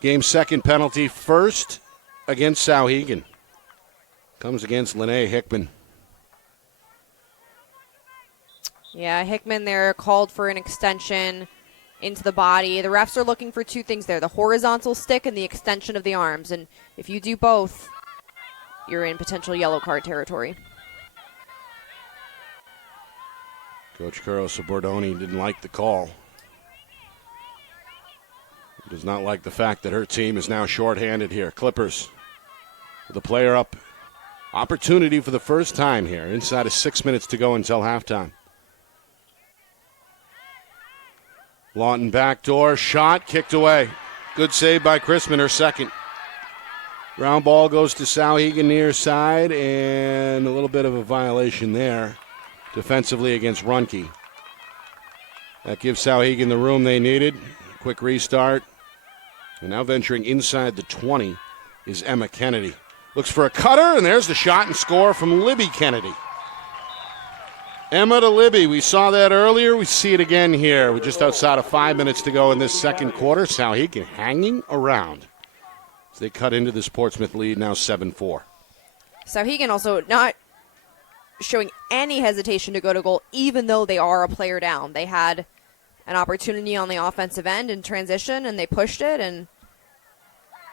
Game's second penalty, first against Souhegan. Comes against Lene Hickman. Yeah, Hickman there called for an extension into the body. The refs are looking for two things there, the horizontal stick and the extension of the arms. And if you do both, you're in potential yellow card territory. Coach Carosa Bordoni didn't like the call. He does not like the fact that her team is now shorthanded here. Clippers with a player up. Opportunity for the first time here. Inside of 6 minutes to go until halftime. Lawton backdoor shot, kicked away. Good save by Chrisman, her second. Ground ball goes to Souhegan near side, and a little bit of a violation there defensively against Runke. That gives Souhegan the room they needed. Quick restart. And now venturing inside the 20 is Emma Kennedy. Looks for a cutter, and there's the shot and score from Libby Kennedy. Emma to Libby. We saw that earlier. We see it again here. We're just outside of 5 minutes to go in this second quarter. Souhegan hanging around as they cut into this Portsmouth lead, now 7-4. Souhegan also not showing any hesitation to go to goal, even though they are a player down. They had an opportunity on the offensive end in transition, and they pushed it, and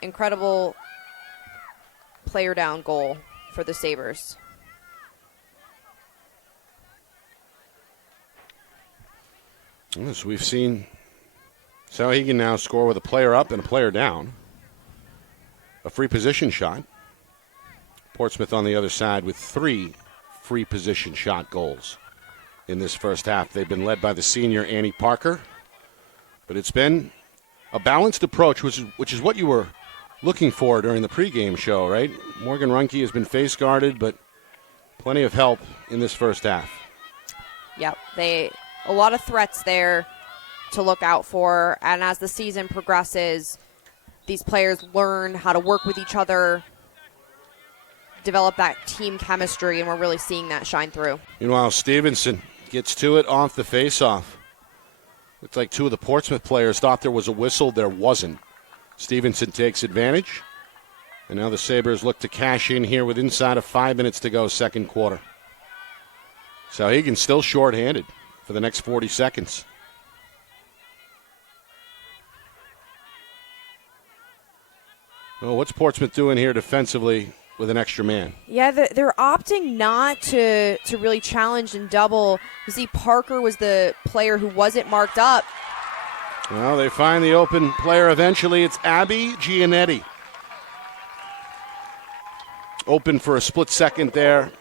incredible player down goal for the Sabres. Yes, we've seen Souhegan now score with a player up and a player down. A free position shot. Portsmouth on the other side with 3 free position shot goals in this first half. They've been led by the senior Annie Parker, but it's been a balanced approach, which is what you were looking for during the pregame show, right? Morgan Runke has been face guarded, but plenty of help in this first half. Yep, a lot of threats there to look out for, and as the season progresses, these players learn how to work with each other, develop that team chemistry, and we're really seeing that shine through. Meanwhile, Stevenson gets to it off the faceoff. Looks like 2 of the Portsmouth players thought there was a whistle. There wasn't. Stevenson takes advantage, and now the Sabres look to cash in here with inside of 5 minutes to go, second quarter. Souhegan still shorthanded for the next 40 seconds. Well, what's Portsmouth doing here defensively with an extra man? Yeah, they're opting not to really challenge and double. You see, Parker was the player who wasn't marked up. Well, they find the open player eventually. It's Abby Gianetti. Open for a split second there.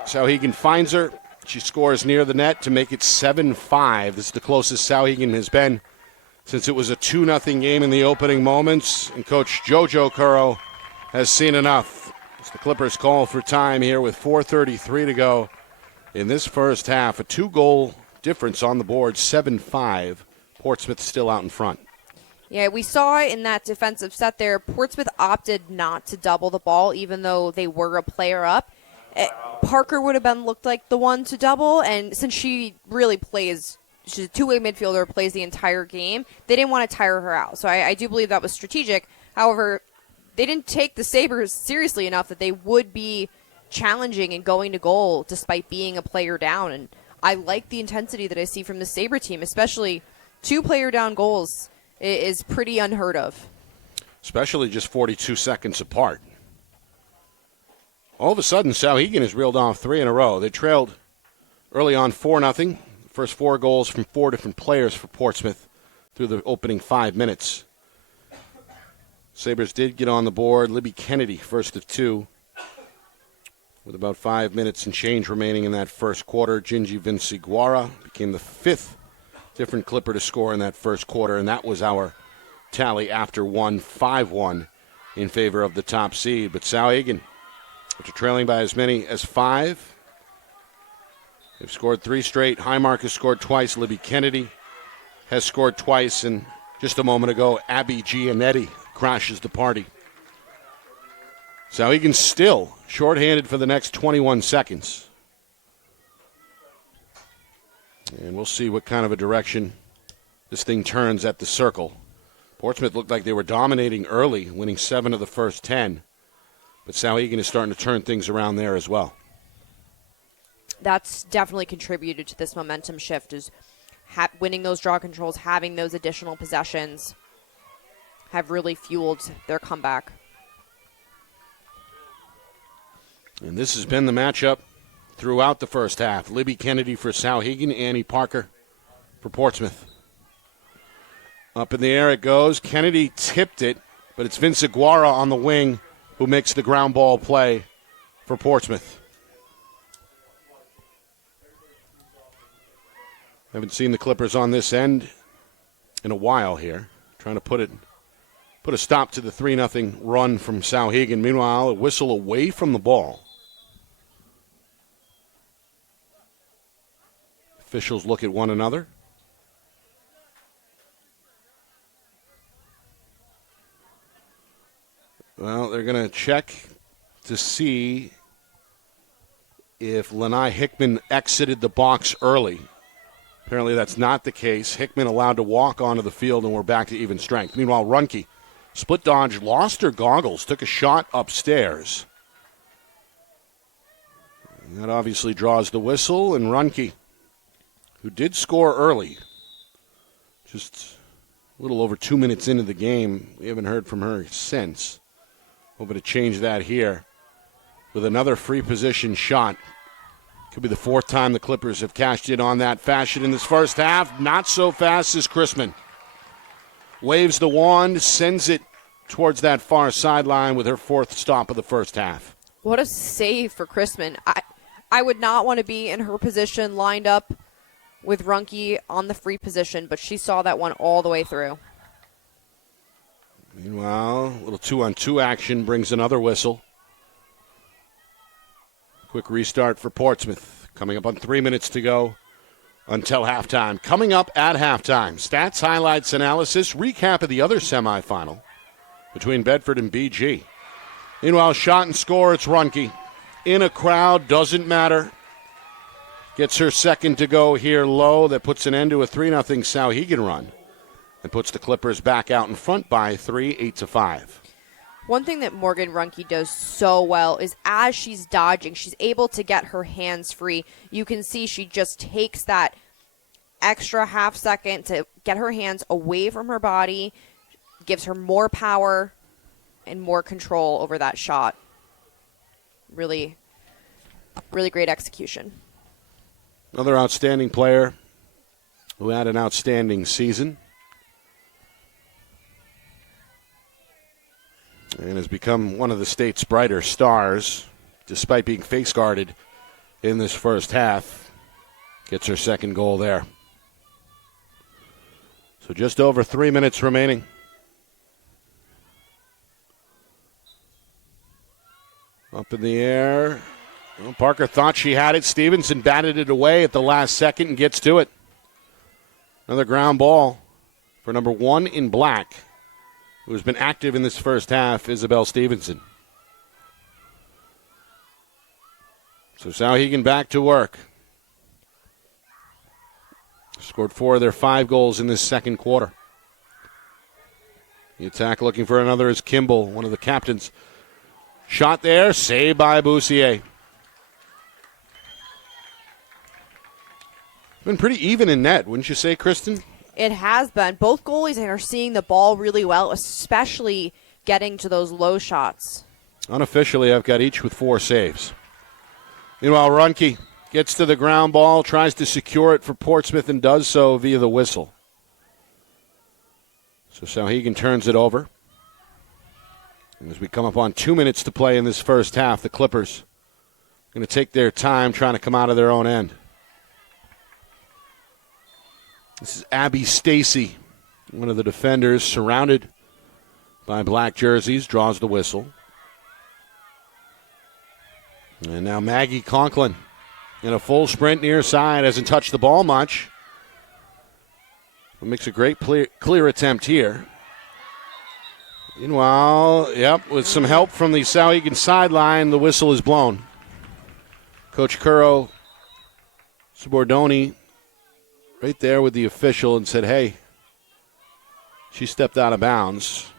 Souhegan finds her. She scores near the net to make it 7-5. This is the closest Souhegan has been since it was a 2-0 game in the opening moments. And Coach Jojo Curro has seen enough. It's the Clippers call for time here with 4:33 to go in this first half. A 2-goal difference on the board, 7-5. Portsmouth still out in front. Yeah, we saw in that defensive set there, Portsmouth opted not to double the ball, even though they were a player up. Parker would have looked like the one to double, and since she really plays, she's a two-way midfielder, plays the entire game, they didn't want to tire her out. So I do believe that was strategic. However, they didn't take the Sabres seriously enough that they would be challenging and going to goal despite being a player down. And I like the intensity that I see from the Sabre team, especially 2 player down goals is pretty unheard of. Especially just 42 seconds apart. All of a sudden, Souhegan has reeled off 3 in a row. They trailed early on 4-0. First 4 goals from 4 different players for Portsmouth through the opening 5 minutes. Sabres did get on the board. Libby Kennedy, first of 2, with about 5 minutes and change remaining in that first quarter. Gingy Vinciguara became the 5th different Clipper to score in that first quarter, and that was our tally after 5-1 in favor of the top seed. But Souhegan, after trailing by as many as 5, they've scored 3 straight. Highmark has scored twice. Libby Kennedy has scored twice. And just a moment ago, Abby Gianetti crashes the party. Souhegan still shorthanded for the next 21 seconds. And we'll see what kind of a direction this thing turns at the circle. Portsmouth looked like they were dominating early, winning 7 of the first 10. But Souhegan is starting to turn things around there as well. That's definitely contributed to this momentum shift, is winning those draw controls, having those additional possessions have really fueled their comeback. And this has been the matchup throughout the first half. Libby Kennedy for Souhegan, Annie Parker for Portsmouth. Up in the air it goes. Kennedy tipped it, but it's Vinciguara on the wing who makes the ground ball play for Portsmouth. Haven't seen the Clippers on this end in a while here. Trying to put a stop to the 3-0 run from Souhegan. Meanwhile, a whistle away from the ball. Officials look at one another. Well, they're going to check to see if Lanai Hickman exited the box early. Apparently that's not the case. Hickman allowed to walk onto the field, and we're back to even strength. Meanwhile, Runke, split dodge, lost her goggles, took a shot upstairs. And that obviously draws the whistle, and Runke, who did score early, just a little over 2 minutes into the game. We haven't heard from her since. Hoping to change that here with another free position shot. Could be the 4th time the Clippers have cashed in on that fashion in this first half. Not so fast as Chrisman. Waves the wand, sends it towards that far sideline with her 4th stop of the first half. What a save for Chrisman. I would not want to be in her position lined up with Runke on the free position, but she saw that one all the way through. Meanwhile, a little 2-on-2 action brings another whistle. Quick restart for Portsmouth. Coming up on 3 minutes to go until halftime. Coming up at halftime, stats, highlights, analysis, recap of the other semifinal between Bedford and BG. Meanwhile, shot and score, it's Runke. In a crowd, doesn't matter. Gets her second to go here low. That puts an end to a 3-0 Souhegan run. And puts the Clippers back out in front by 3, 8-5. One thing that Morgan Runke does so well is as she's dodging, she's able to get her hands free. You can see she just takes that extra half second to get her hands away from her body, gives her more power and more control over that shot. Really, really great execution. Another outstanding player who had an outstanding season and has become one of the state's brighter stars, despite being face-guarded in this first half. Gets her second goal there. So just over 3 minutes remaining. Up in the air. Well, Parker thought she had it. Stevenson batted it away at the last second and gets to it. Another ground ball for number 1 in black, who has been active in this first half, Isabel Stevenson. So Souhegan back to work. Scored 4 of their 5 goals in this second quarter. The attack looking for another is Kimball, one of the captains. Shot there, saved by Boussier. Been pretty even in net, wouldn't you say, Kristen? It has been. Both goalies are seeing the ball really well, especially getting to those low shots. Unofficially, I've got each with 4 saves. Meanwhile, Runke gets to the ground ball, tries to secure it for Portsmouth, and does so via the whistle. So Souhegan turns it over. And as we come up on 2 minutes to play in this first half, the Clippers are going to take their time trying to come out of their own end. This is Abby Stacy, one of the defenders, surrounded by black jerseys, draws the whistle. And now Maggie Conklin in a full sprint near side, hasn't touched the ball much. But makes a great clear attempt here. Meanwhile, with some help from the Souhegan sideline, the whistle is blown. Coach Curro Subordoni right there with the official and said, hey, she stepped out of bounds.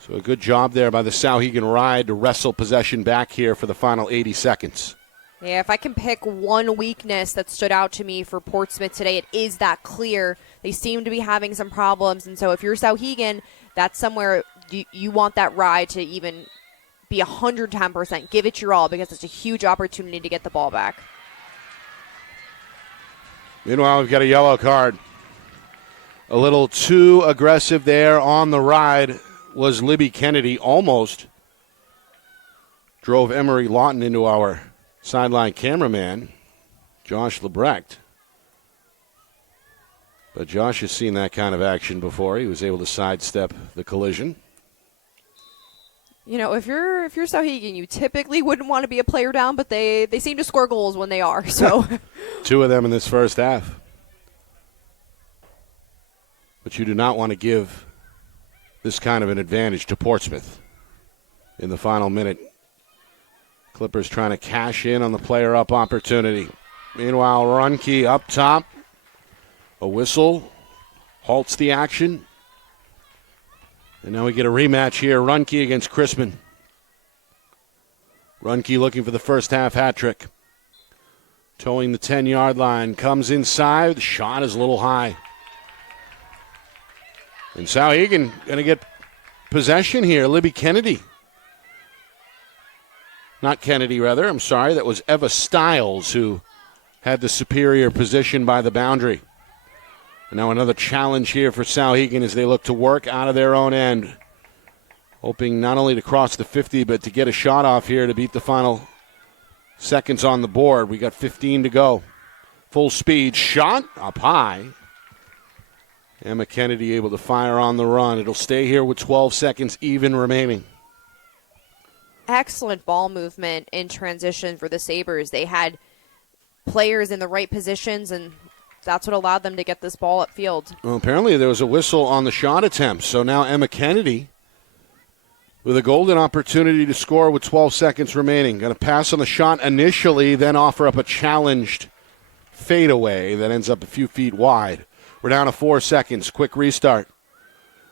So a good job there by the Souhegan Ride to wrestle possession back here for the final 80 seconds. Yeah, if I can pick one weakness that stood out to me for Portsmouth today, it is that clear. They seem to be having some problems, and so if you're Souhegan, that's somewhere you want that Ride to even be 110%. Give it your all because it's a huge opportunity to get the ball back. Meanwhile, we've got a yellow card. A little too aggressive there on the Ride was Libby Kennedy. Almost drove Emery Lawton into our sideline cameraman, Josh Lebrecht. But Josh has seen that kind of action before. He was able to sidestep the collision. You know, if you're Souhegan, you typically wouldn't want to be a player down, but they seem to score goals when they are. So 2 of them in this first half. But you do not want to give this kind of an advantage to Portsmouth in the final minute. Clippers trying to cash in on the player-up opportunity. Meanwhile, Runke up top. A whistle halts the action. And now we get a rematch here. Runke against Chrisman. Runke looking for the first half hat trick. Towing the 10-yard line. Comes inside. The shot is a little high. And Souhegan going to get possession here. Libby Kennedy. Not Kennedy, rather. I'm sorry. That was Eva Stiles who had the superior position by the boundary. And now another challenge here for Souhegan as they look to work out of their own end. Hoping not only to cross the 50, but to get a shot off here to beat the final seconds on the board. We got 15 to go. Full speed shot up high. Emma Kennedy able to fire on the run. It'll stay here with 12 seconds even remaining. Excellent ball movement in transition for the Sabres. They had players in the right positions, and that's what allowed them to get this ball upfield. Well, apparently there was a whistle on the shot attempt. So now Emma Kennedy with a golden opportunity to score with 12 seconds remaining. Going to pass on the shot initially, then offer up a challenged fadeaway that ends up a few feet wide. We're down to 4 seconds. Quick restart.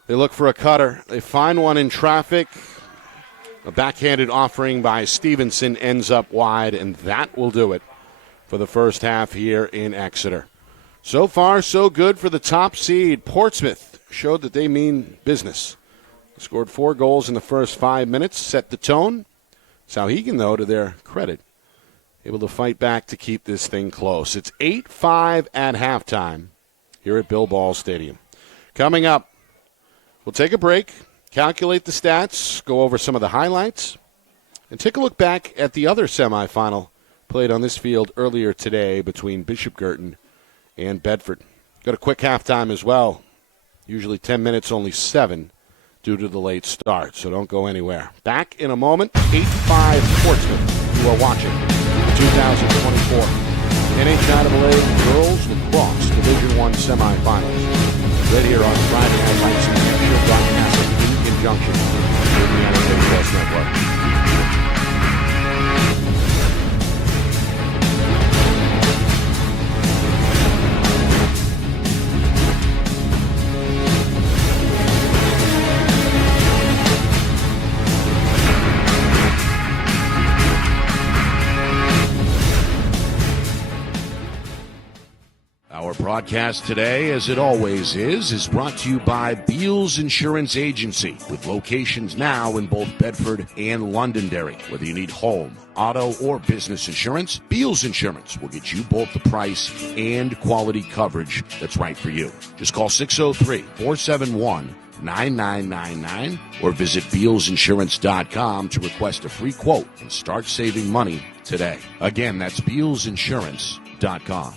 They look for a cutter. They find one in traffic. A backhanded offering by Stevenson ends up wide, and that will do it for the first half here in Exeter. So far, so good for the top seed. Portsmouth showed that they mean business. Scored 4 goals in the first 5 minutes, set the tone. Souhegan, though, to their credit, able to fight back to keep this thing close. It's 8-5 at halftime here at Bill Ball Stadium. Coming up, we'll take a break, calculate the stats, go over some of the highlights, and take a look back at the other semifinal played on this field earlier today between Bishop Girton and Bedford. Got a quick halftime as well. Usually 10 minutes, only 7 due to the late start, so don't go anywhere. Back in a moment, 8-5 Portsmouth. You are watching the 2024 NHIAA Girls Lacrosse Division I Semifinals. Right here on Friday Night Lights and Action, broadcasting in conjunction with the NHIAA Press Network. broadcast today, as it always is brought to you by Beals Insurance Agency, with locations now in both Bedford and Londonderry. Whether you need home, auto, or business insurance, Beals Insurance will get you both the price and quality coverage that's right for you. Just call 603-471-9999 or visit BealsInsurance.com to request a free quote and start saving money today. Again, that's BealsInsurance.com.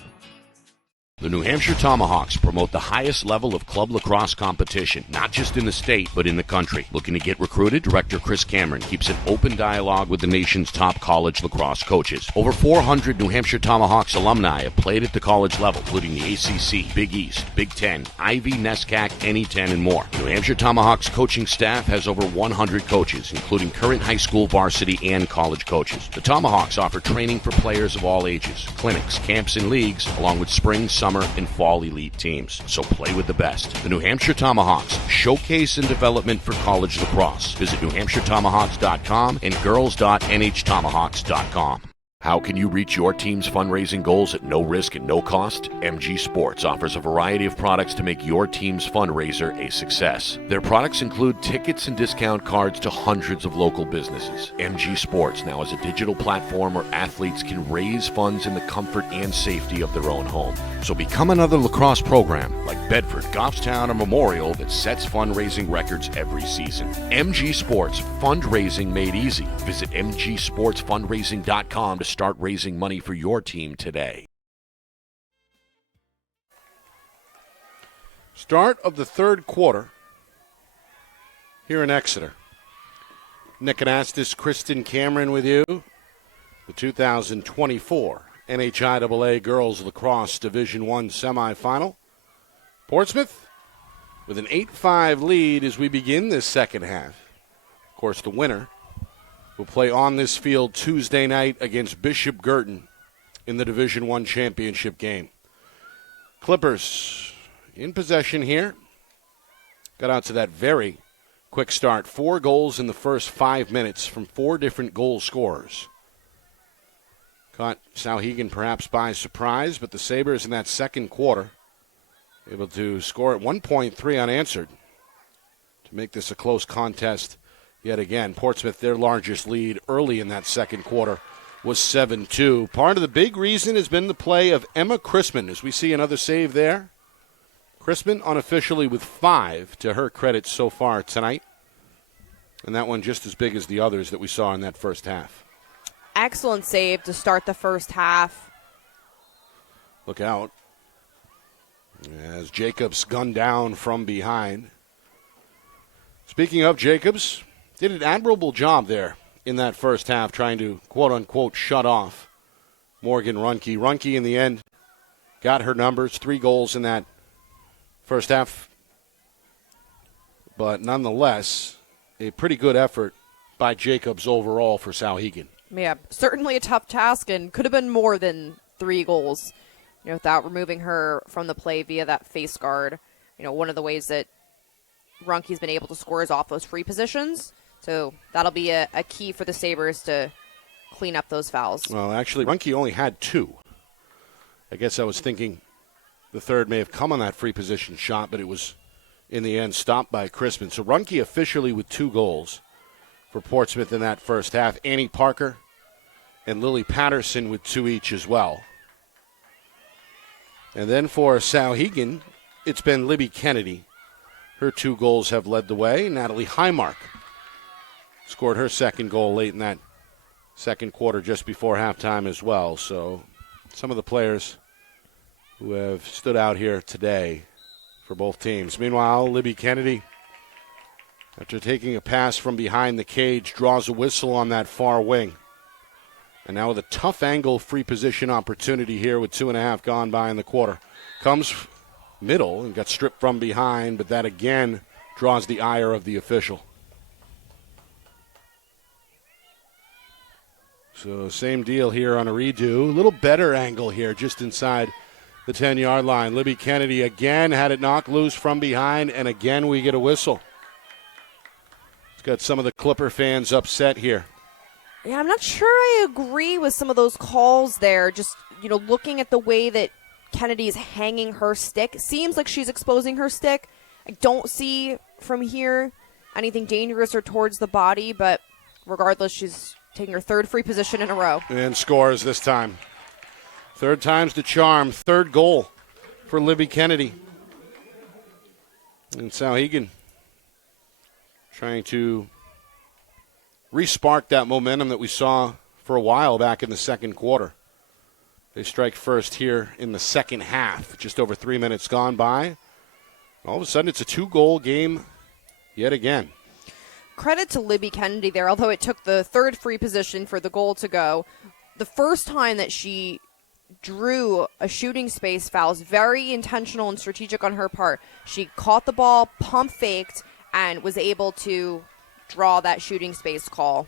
The New Hampshire Tomahawks promote the highest level of club lacrosse competition, not just in the state, but in the country. Looking to get recruited? Director Chris Cameron keeps an open dialogue with the nation's top college lacrosse coaches. Over 400 New Hampshire Tomahawks alumni have played at the college level, including the ACC, Big East, Big Ten, Ivy, NESCAC, NE10, and more. The New Hampshire Tomahawks coaching staff has over 100 coaches, including current high school varsity and college coaches. The Tomahawks offer training for players of all ages, clinics, camps, and leagues, along with spring, summer, and fall elite teams. So play with the best. The New Hampshire Tomahawks, showcase and development for college lacrosse. Visit NewHampshireTomahawks.com and girls.nhtomahawks.com. How can you reach your team's fundraising goals at no risk and no cost? MG Sports offers a variety of products to make your team's fundraiser a success. Their products include tickets and discount cards to hundreds of local businesses. MG Sports now has a digital platform where athletes can raise funds in the comfort and safety of their own home. So become another lacrosse program like Bedford, Goffstown, or Memorial that sets fundraising records every season. MG Sports, fundraising made easy. Visit mgsportsfundraising.com to start raising money for your team today. Start of the third quarter here in Exeter. Nick Anastas, Kristen Cameron with you. The 2024 NHIAA Girls Lacrosse Division I semifinal. Portsmouth with an 8-5 lead as we begin this second half. Of course, the winner will play on this field Tuesday night against Bishop Girton in the Division I championship game. Clippers in possession here. Got out to that very quick start. 4 goals in the first 5 minutes from 4 different goal scorers. Caught Souhegan perhaps by surprise, but the Sabres in that second quarter able to score at 1.3 unanswered to make this a close contest yet again. Portsmouth, their largest lead early in that second quarter, was 7-2. Part of the big reason has been the play of Emma Chrisman, as we see another save there. Chrisman unofficially with 5 to her credit so far tonight. And that one just as big as the others that we saw in that first half. Excellent save to start the first half. Look out as Jacobs gunned down from behind. Speaking of Jacobs, did an admirable job there in that first half trying to, quote-unquote, shut off Morgan Runke. Runke, in the end, got her numbers, 3 goals in that first half. But nonetheless, a pretty good effort by Jacobs overall for Souhegan. Yeah, certainly a tough task and could have been more than 3 goals, without removing her from the play via that face guard. One of the ways that Runke's been able to score is off those free positions. So that'll be a key for the Sabres to clean up those fouls. Well, actually, Runke only had 2. I guess I was thinking the third may have come on that free position shot, but it was, in the end, stopped by Crispin. So Runke officially with 2 goals for Portsmouth in that first half. Annie Parker and Lily Patterson with 2 each as well. And then for Souhegan, it's been Libby Kennedy. Her 2 goals have led the way. Natalie Highmark scored her second goal late in that second quarter just before halftime as well. So some of the players who have stood out here today for both teams. Meanwhile, Libby Kennedy, after taking a pass from behind the cage, draws a whistle on that far wing. And now with a tough angle free position opportunity here with 2.5 gone by in the quarter. Comes middle and got stripped from behind, but that again draws the ire of the official. So same deal here on a redo. A little better angle here just inside the 10-yard line. Libby Kennedy again had it knocked loose from behind, and again we get a whistle. It's got some of the Clipper fans upset here. Yeah, I'm not sure I agree with some of those calls there. Just, looking at the way that Kennedy's hanging her stick. Seems like she's exposing her stick. I don't see from here anything dangerous or towards the body, but regardless, she's taking her third free position in a row. And scores this time. Third time's the charm. Third goal for Libby Kennedy. And Souhegan trying to re-spark that momentum that we saw for a while back in the second quarter. They strike first here in the second half. Just over 3 minutes gone by. All of a sudden, it's a 2-goal game yet again. Credit to Libby Kennedy there, although it took the third free position for the goal to go. The first time that she drew a shooting space foul was very intentional and strategic on her part. She caught the ball, pump faked, and was able to draw that shooting space call.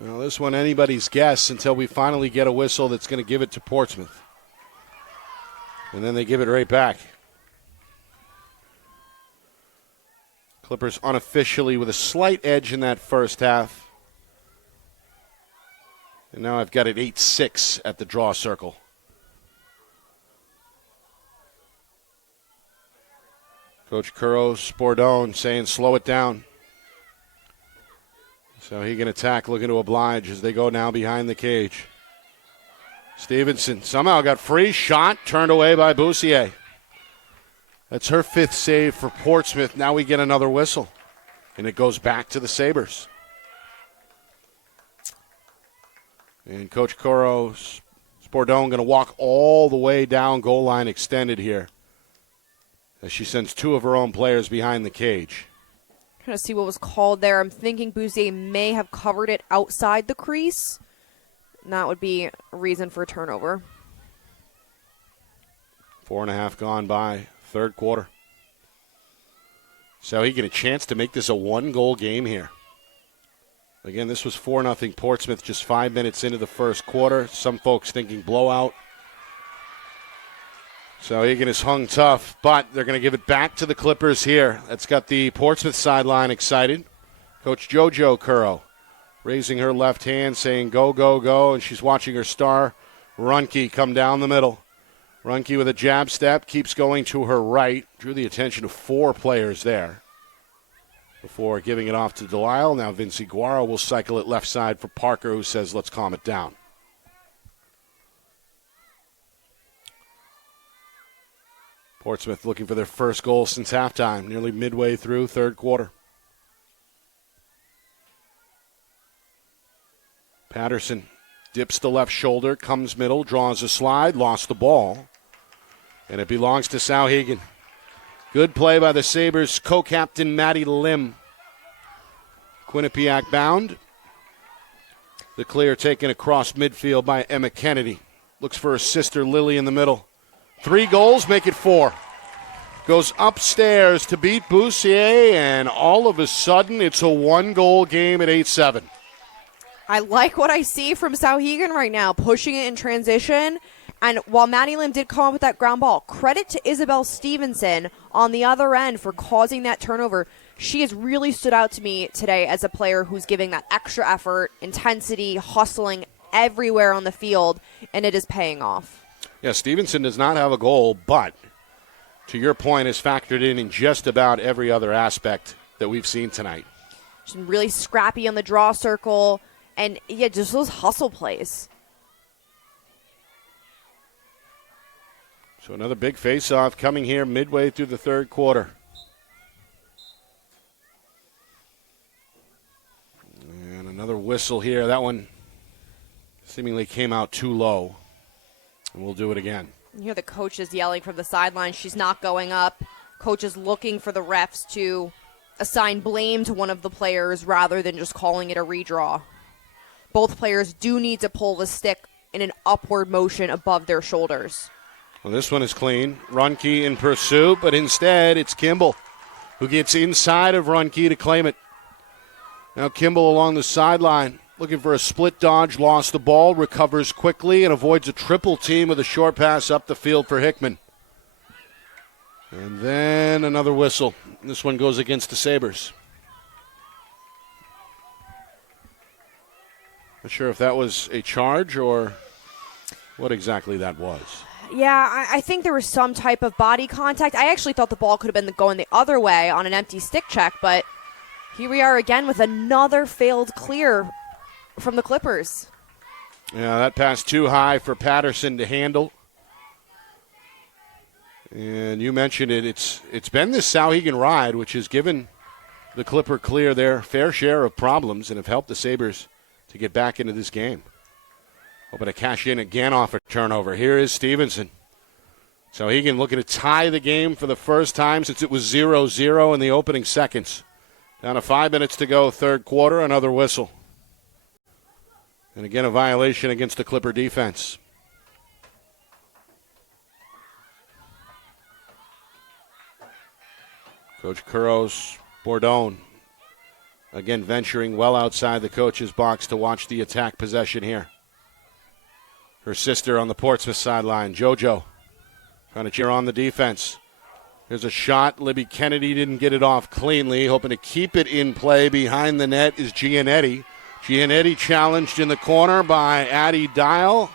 Well, this one anybody's guess until we finally get a whistle that's going to give it to Portsmouth. And then they give it right back. Clippers unofficially with a slight edge in that first half. And now I've got it 8-6 at the draw circle. Coach Curro Spordone saying slow it down. So he can attack, looking to oblige as they go now behind the cage. Stevenson somehow got free, shot, turned away by Boussier. That's her fifth save for Portsmouth. Now we get another whistle, and it goes back to the Sabres. And Coach Curro Spordone going to walk all the way down goal line extended here as she sends two of her own players behind the cage. Trying to see what was called there. I'm thinking Boussier may have covered it outside the crease. And that would be a reason for a turnover. 4.5 gone by, third quarter. So he get a chance to make this a one-goal game here. Again, this was 4-0 Portsmouth just 5 minutes into the first quarter. Some folks thinking blowout. Souhegan is hung tough, but they're going to give it back to the Clippers here. That's got the Portsmouth sideline excited. Coach JoJo Curro raising her left hand, saying go, go, go, and she's watching her star, Runke, come down the middle. Runke with a jab step, keeps going to her right. Drew the attention of four players there before giving it off to Delisle. Now Vince Iguara will cycle it left side for Parker, who says let's calm it down. Portsmouth looking for their first goal since halftime, nearly midway through third quarter. Patterson dips the left shoulder, comes middle, draws a slide, lost the ball, and it belongs to Souhegan. Good play by the Sabres co-captain Maddie Lim. Quinnipiac bound. The clear taken across midfield by Emma Kennedy. Looks for her sister Lily in the middle. 3 goals, make it 4. Goes upstairs to beat Boussier, and all of a sudden it's a 1-goal game at 8-7. I like what I see from Souhegan right now, pushing it in transition. And while Maddie Lim did come up with that ground ball, credit to Isabel Stevenson on the other end for causing that turnover. She has really stood out to me today as a player who's giving that extra effort, intensity, hustling everywhere on the field, and it is paying off. Yeah, Stevenson does not have a goal, but to your point, is factored in just about every other aspect that we've seen tonight. She's been really scrappy on the draw circle, and yeah, just those hustle plays. So another big face-off coming here midway through the third quarter. And another whistle here. That one seemingly came out too low. And we'll do it again. You hear the coaches yelling from the sideline, she's not going up. Coaches looking for the refs to assign blame to one of the players rather than just calling it a redraw. Both players do need to pull the stick in an upward motion above their shoulders. Well, this one is clean. Runke in pursuit, but instead it's Kimball who gets inside of Runke to claim it. Now Kimball along the sideline, looking for a split dodge, lost the ball, recovers quickly, and avoids a triple team with a short pass up the field for Hickman. And then another whistle. This one goes against the Sabres. Not sure if that was a charge or what exactly that was. Yeah, I think there was some type of body contact. I actually thought the ball could have been going the other way on an empty stick check, but here we are again with another failed clear from the Clippers. Yeah, that pass too high for Patterson to handle. And you mentioned it. It's been this Souhegan ride, which has given the Clipper Clear their fair share of problems and have helped the Sabres to get back into this game. Hoping to cash in again off a turnover. Here is Stevenson. Souhegan looking to tie the game for the first time since it was 0-0 in the opening seconds. Down to 5 minutes to go, third quarter, another whistle. And again, a violation against the Clipper defense. Coach Kuros Bordone, again venturing well outside the coach's box to watch the attack possession here. Her sister on the Portsmouth sideline, JoJo, trying to cheer on the defense. There's a shot. Libby Kennedy didn't get it off cleanly. Hoping to keep it in play behind the net is Gianetti. Gianetti challenged in the corner by Addie Deal,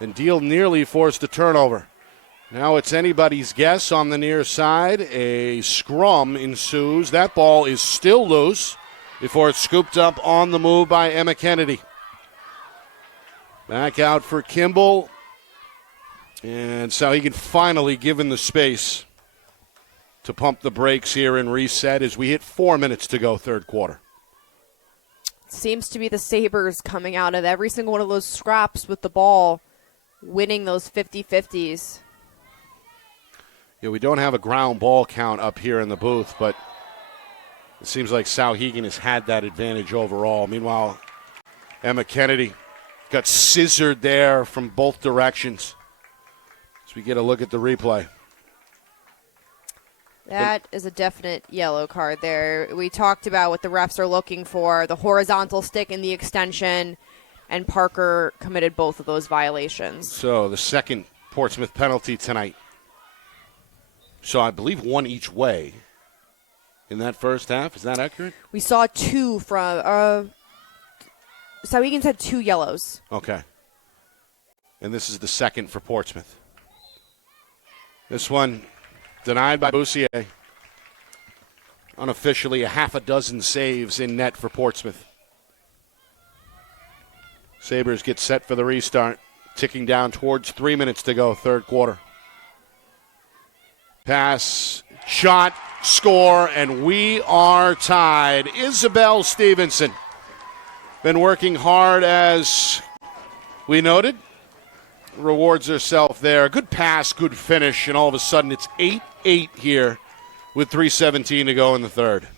and Deal nearly forced a turnover. Now it's anybody's guess on the near side. A scrum ensues. That ball is still loose before it's scooped up on the move by Emma Kennedy. Back out for Kimball. And Souhegan finally given the space to pump the brakes here and reset as we hit 4 minutes to go, third quarter. Seems to be the Sabres coming out of every single one of those scraps with the ball, winning those 50-50s. Yeah, we don't have a ground ball count up here in the booth, but it seems like Souhegan has had that advantage overall. Meanwhile, Emma Kennedy got scissored there from both directions. As we get a look at the replay. That is a definite yellow card there. We talked about what the refs are looking for, the horizontal stick and the extension, and Parker committed both of those violations. So the second Portsmouth penalty tonight. So I believe one each way in that first half. Is that accurate? We saw two from Souhegan's had two yellows. Okay. And this is the second for Portsmouth. This one denied by Boussier. Unofficially, a half a dozen saves in net for Portsmouth. Sabres get set for the restart. Ticking down towards 3 minutes to go, third quarter. Pass, shot, score, and we are tied. Isabel Stevenson. Been working hard, as we noted. Rewards herself there. Good pass, good finish, and all of a sudden it's 8-8 here with 3:17 to go in the third.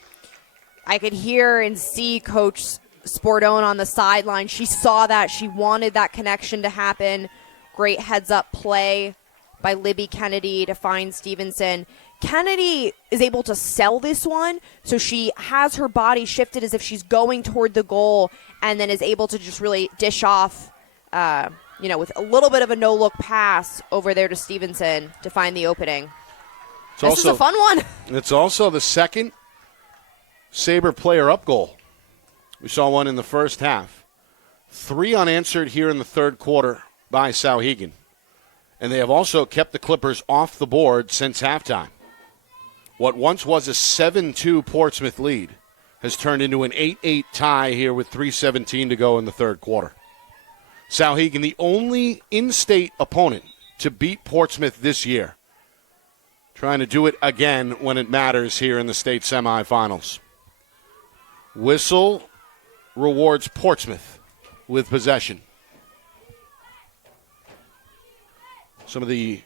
I could hear and see Coach Sportone on the sideline. She saw that. She wanted that connection to happen. Great heads-up play by Libby Kennedy to find Stevenson. Kennedy is able to sell this one, so she has her body shifted as if she's going toward the goal and then is able to just really dish off with a little bit of a no-look pass over there to Stevenson to find the opening. This is a fun one. It's also the second Sabre player-up goal. We saw one in the first half. 3 unanswered here in the third quarter by Souhegan. And they have also kept the Clippers off the board since halftime. What once was a 7-2 Portsmouth lead has turned into an 8-8 tie here with 3:17 to go in the third quarter. Souhegan, the only in-state opponent to beat Portsmouth this year. Trying to do it again when it matters here in the state semifinals. Whistle rewards Portsmouth with possession. Some of the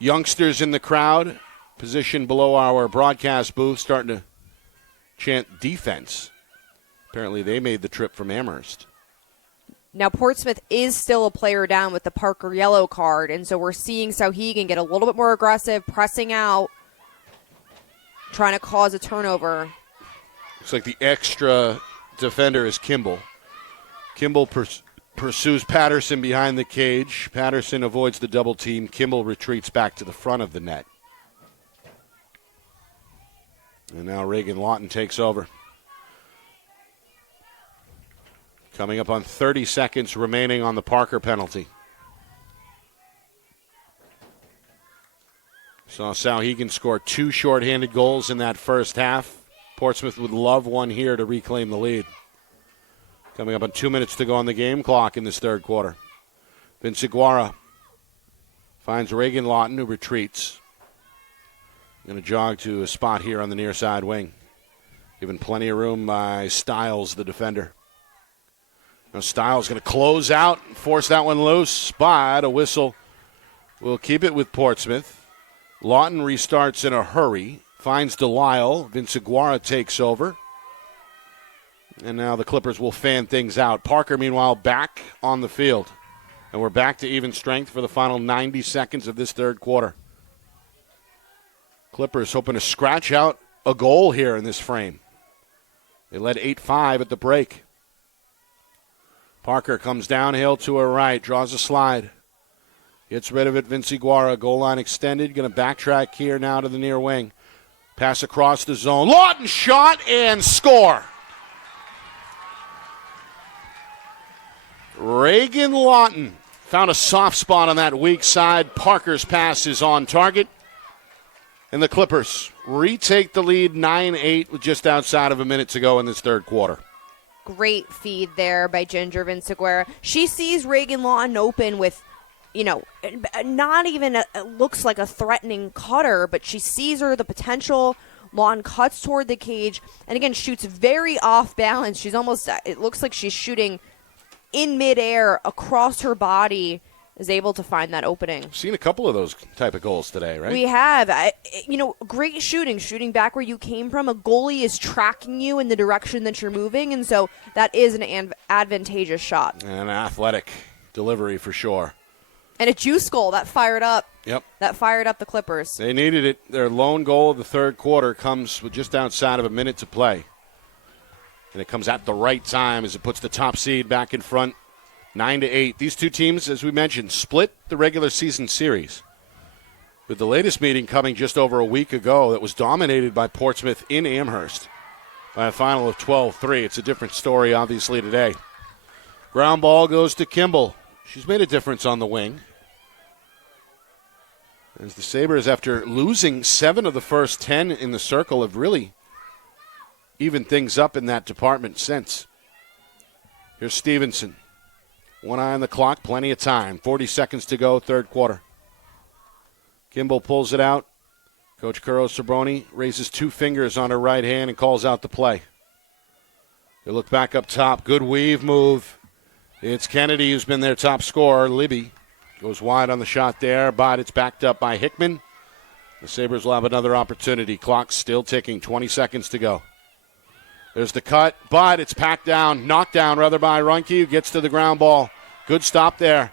youngsters in the crowd, positioned below our broadcast booth, starting to chant defense. Apparently they made the trip from Amherst. Now, Portsmouth is still a player down with the Parker yellow card, and so we're seeing Souhegan get a little bit more aggressive, pressing out, trying to cause a turnover. Looks like the extra defender is Kimball. Kimball pursues Patterson behind the cage. Patterson avoids the double team. Kimball retreats back to the front of the net. And now Reagan Lawton takes over. Coming up on 30 seconds remaining on the Parker penalty. Saw Souhegan score 2 shorthanded goals in that first half. Portsmouth would love one here to reclaim the lead. Coming up on 2 minutes to go on the game clock in this third quarter. Vince Iguara finds Reagan Lawton, who retreats. Going to jog to a spot here on the near side wing. Given plenty of room by Stiles, the defender. Now Stiles going to close out, force that one loose, but a whistle will keep it with Portsmouth. Lawton restarts in a hurry, finds Delisle. Vince Iguara takes over. And now the Clippers will fan things out. Parker, meanwhile, back on the field. And we're back to even strength for the final 90 seconds of this third quarter. Clippers hoping to scratch out a goal here in this frame. They led 8-5 at the break. Parker comes downhill to her right, draws a slide. Gets rid of it, Vince Iguara, goal line extended. Going to backtrack here now to the near wing. Pass across the zone. Lawton shot and score. Reagan Lawton found a soft spot on that weak side. Parker's pass is on target. And the Clippers retake the lead 9-8 with just outside of a minute to go in this third quarter. Great feed there by Ginger Vince Iguara. She sees Reagan Lawton open with, not even looks like a threatening cutter, but she sees the potential. Lawton cuts toward the cage and again shoots very off balance. She's almost, it looks like she's shooting in midair across her body, is able to find that opening. Seen a couple of those type of goals today, right? We have. Great shooting back where you came from. A goalie is tracking you in the direction that you're moving, and so that is an advantageous shot. And an athletic delivery for sure. And a juice goal that fired up. Yep. That fired up the Clippers. They needed it. Their lone goal of the third quarter comes with just outside of a minute to play. And it comes at the right time as it puts the top seed back in front, 9-8. These two teams, as we mentioned, split the regular season series. With the latest meeting coming just over a week ago that was dominated by Portsmouth in Amherst by a final of 12-3. It's a different story, obviously, today. Ground ball goes to Kimball. She's made a difference on the wing. As the Sabres, after losing 7 of the first 10 in the circle, have really evened things up in that department since. Here's Stevenson. One eye on the clock, plenty of time. 40 seconds to go, third quarter. Kimball pulls it out. Coach Kuro Sabroni raises 2 fingers on her right hand and calls out the play. They look back up top. Good weave move. It's Kennedy who's been their top scorer. Libby goes wide on the shot there, but it's backed up by Hickman. The Sabres will have another opportunity. Clock still ticking. 20 seconds to go. There's the cut, but it's packed down, knocked down rather by Runke, who gets to the ground ball. Good stop there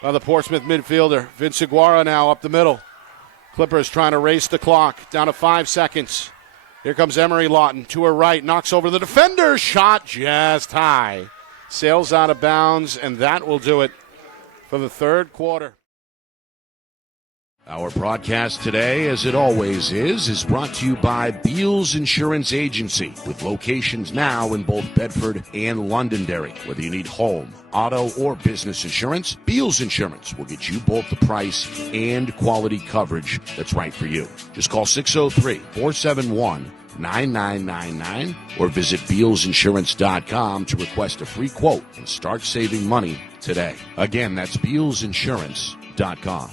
by the Portsmouth midfielder. Vince Iguara now up the middle. Clippers trying to race the clock, down to 5 seconds. Here comes Emery Lawton to her right, knocks over the defender, shot just high. Sails out of bounds, and that will do it for the third quarter. Our broadcast today, as it always is brought to you by Beals Insurance Agency, with locations now in both Bedford and Londonderry. Whether you need home, auto, or business insurance, Beals Insurance will get you both the price and quality coverage that's right for you. Just call 603-471-9999 or visit BealsInsurance.com to request a free quote and start saving money today. Again, that's BealsInsurance.com.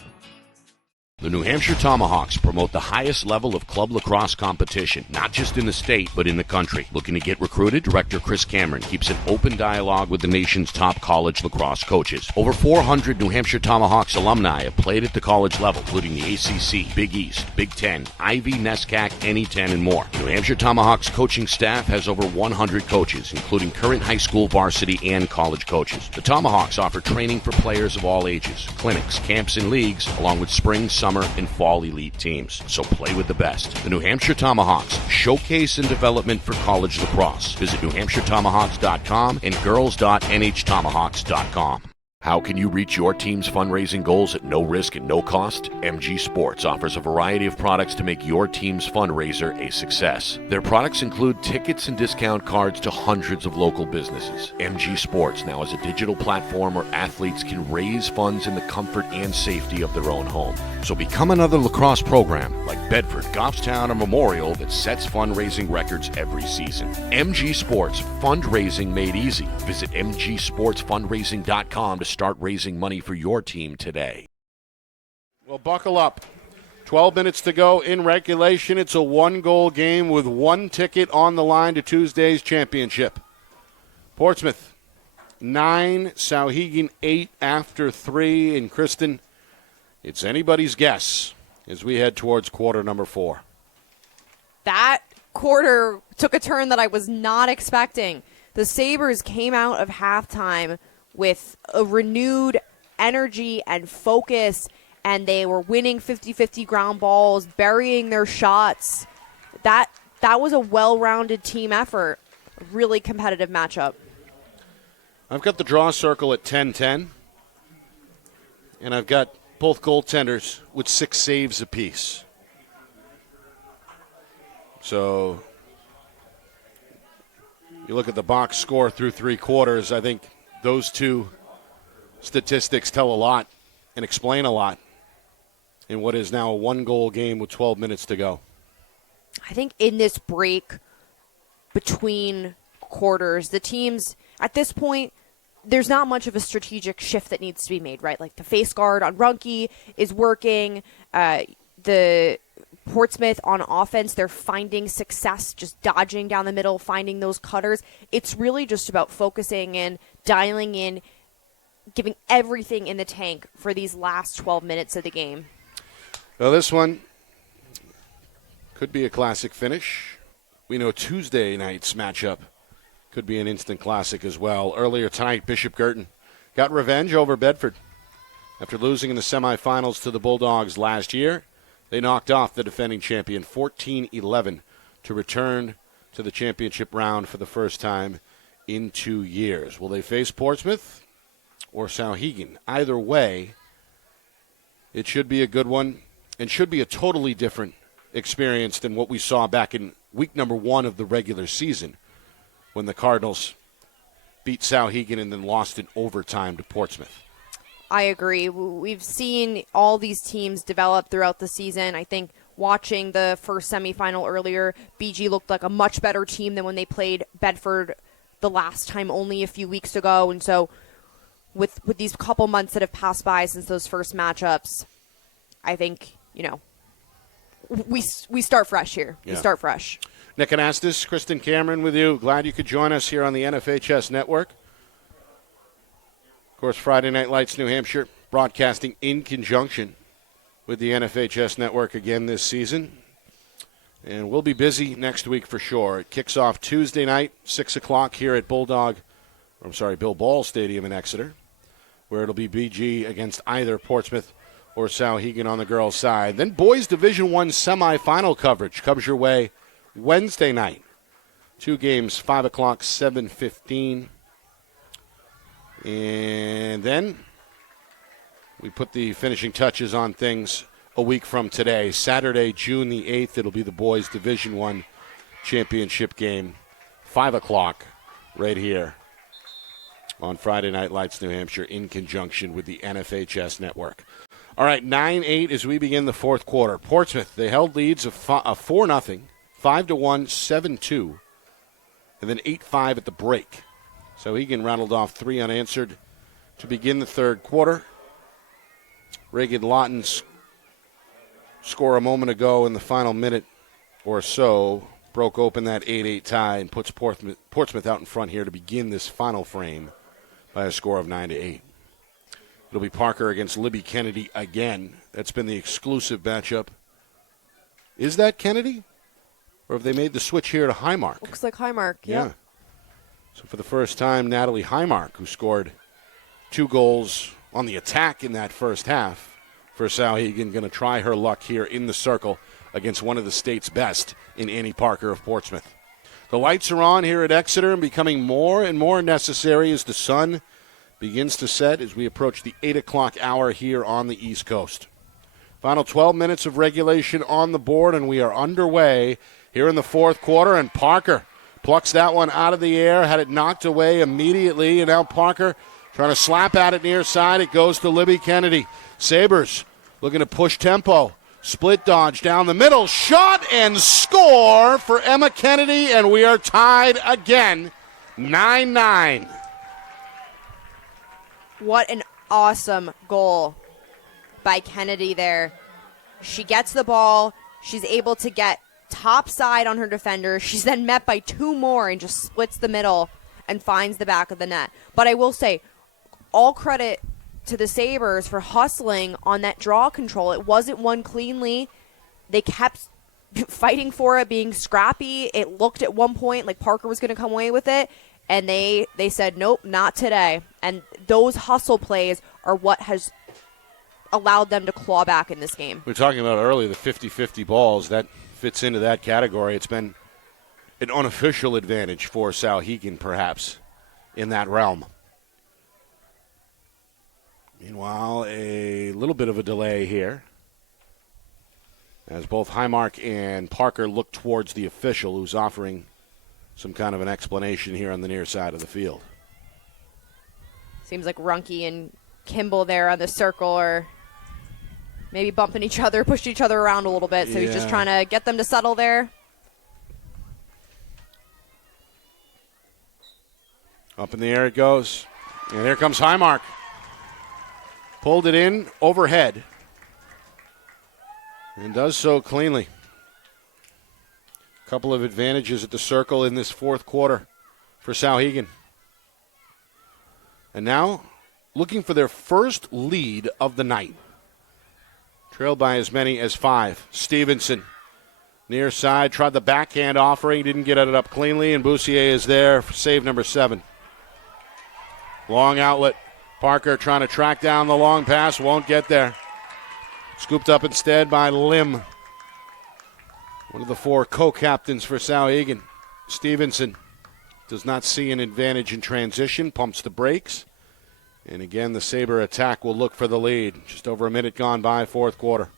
The New Hampshire Tomahawks promote the highest level of club lacrosse competition, not just in the state, but in the country. Looking to get recruited? Director Chris Cameron keeps an open dialogue with the nation's top college lacrosse coaches. Over 400 New Hampshire Tomahawks alumni have played at the college level, including the ACC, Big East, Big Ten, Ivy, NESCAC, NE10, and more. The New Hampshire Tomahawks coaching staff has over 100 coaches, including current high school, varsity, and college coaches. The Tomahawks offer training for players of all ages, clinics, camps, and leagues, along with spring, summer, summer and fall elite teams. So play with the best. The New Hampshire Tomahawks, showcase and development for college lacrosse. Visit NewHampshireTomahawks.com and girls.nhtomahawks.com. How can you reach your team's fundraising goals at no risk and no cost? MG Sports offers a variety of products to make your team's fundraiser a success. Their products include tickets and discount cards to hundreds of local businesses. MG Sports now has a digital platform where athletes can raise funds in the comfort and safety of their own home. So become another lacrosse program like Bedford, Goffstown, or Memorial that sets fundraising records every season. MG Sports, fundraising made easy. Visit mgsportsfundraising.com to start raising money for your team today. Well, buckle up. 12 minutes to go in regulation. It's a one-goal game with one ticket on the line to Tuesday's championship. Portsmouth, 9, Souhegan 8 after 3. And Kristen, it's anybody's guess as we head towards quarter number 4. That quarter took a turn that I was not expecting. The Sabres came out of halftime with a renewed energy and focus, and they were winning 50-50 ground balls, burying their shots. That was a well-rounded team effort. A really competitive matchup. I've got the draw circle at 10-10, and I've got both goaltenders with 6 saves apiece. So you look at the box score through 3 quarters, I think those two statistics tell a lot and explain a lot in what is now a one-goal game with 12 minutes to go. I think in this break between quarters, the teams, at this point, there's not much of a strategic shift that needs to be made, right? Like the face guard on Runke is working. The Portsmouth on offense, they're finding success just dodging down the middle, finding those cutters. It's really just about focusing in, dialing in, giving everything in the tank for these last 12 minutes of the game. Well, this one could be a classic finish. We know Tuesday night's matchup could be an instant classic as well. Earlier tonight, Bishop Girton got revenge over Bedford. After losing in the semifinals to the Bulldogs last year, they knocked off the defending champion 14-11 to return to the championship round for the first time in 2 years. Will they face Portsmouth or Souhegan? Either way, it should be a good one and should be a totally different experience than what we saw back in week number 1 of the regular season when the Cardinals beat Souhegan and then lost in overtime to Portsmouth. I agree. We've seen all these teams develop throughout the season. I think watching the first semifinal earlier, BG looked like a much better team than when they played Bedford the last time only a few weeks ago. And so with these couple months that have passed by since those first matchups, I think, we start fresh here. Yeah. We start fresh. Nick Anastas, Kristen Cameron with you. Glad you could join us here on the NFHS Network. Of course, Friday Night Lights New Hampshire broadcasting in conjunction with the NFHS Network again this season. And we'll be busy next week for sure. It kicks off Tuesday night, 6 o'clock here at Bill Ball Stadium in Exeter, where it'll be BG against either Portsmouth or Souhegan on the girls' side. Then boys Division I semifinal coverage comes your way Wednesday night. 2 games, 5 o'clock, 7:15. And then we put the finishing touches on things a week from today. Saturday, June the 8th, it'll be the boys Division I championship game, 5 o'clock right here on Friday Night Lights New Hampshire in conjunction with the NFHS Network. All right, 9-8 as we begin the fourth quarter. Portsmouth, they held leads of 4-0, 5-1, 7-2, and then 8-5 at the break. Souhegan rattled off 3 unanswered to begin the third quarter. Reagan Lawton's score a moment ago in the final minute or so broke open that 8-8 tie and puts Portsmouth out in front here to begin this final frame by a score of 9-8. It'll be Parker against Libby Kennedy again. That's been the exclusive matchup. Is that Kennedy? Or have they made the switch here to Highmark? Looks like Highmark, yeah. So for the first time, Natalie Highmark, who scored 2 goals on the attack in that first half, for Souhegan. Going to try her luck here in the circle against one of the state's best in Annie Parker of Portsmouth. The lights are on here at Exeter and becoming more and more necessary as the sun begins to set as we approach the 8 o'clock hour here on the East Coast. Final 12 minutes of regulation on the board, and we are underway here in the fourth quarter, and Parker plucks that one out of the air, had it knocked away immediately, and now Parker trying to slap at it near side. It goes to Libby Kennedy. Sabres looking to push tempo. Split dodge down the middle. Shot and score for Emma Kennedy, and we are tied again, 9-9. What an awesome goal by Kennedy there. She gets the ball. She's able to get top side on her defender. She's then met by two more and just splits the middle and finds the back of the net. But I will say, all credit to the Sabres for hustling on that draw control. It wasn't won cleanly. They kept fighting for it, being scrappy. It looked at one point like Parker was going to come away with it, and they said, nope, not today. And those hustle plays are what has allowed them to claw back in this game. We were talking about earlier the 50-50 balls. That fits into that category. It's been an unofficial advantage for Souhegan, perhaps, in that realm. Meanwhile, a little bit of a delay here as both Highmark and Parker look towards the official who's offering some kind of an explanation here on the near side of the field. Seems like Runke and Kimball there on the circle are maybe bumping each other, pushing each other around a little bit, so he's just trying to get them to settle there. Up in the air it goes, and here comes Highmark. Pulled it in overhead and does so cleanly. A couple of advantages at the circle in this fourth quarter for Souhegan. And now looking for their first lead of the night. Trailed by as many as 5. Stevenson, near side, tried the backhand offering, didn't get it up cleanly, and Boussier is there for save number 7. Long outlet. Parker trying to track down the long pass, won't get there. Scooped up instead by Lim. One of the 4 co-captains for Souhegan. Stevenson does not see an advantage in transition, pumps the brakes. And again, the Sabre attack will look for the lead. Just over a minute gone by, fourth quarter.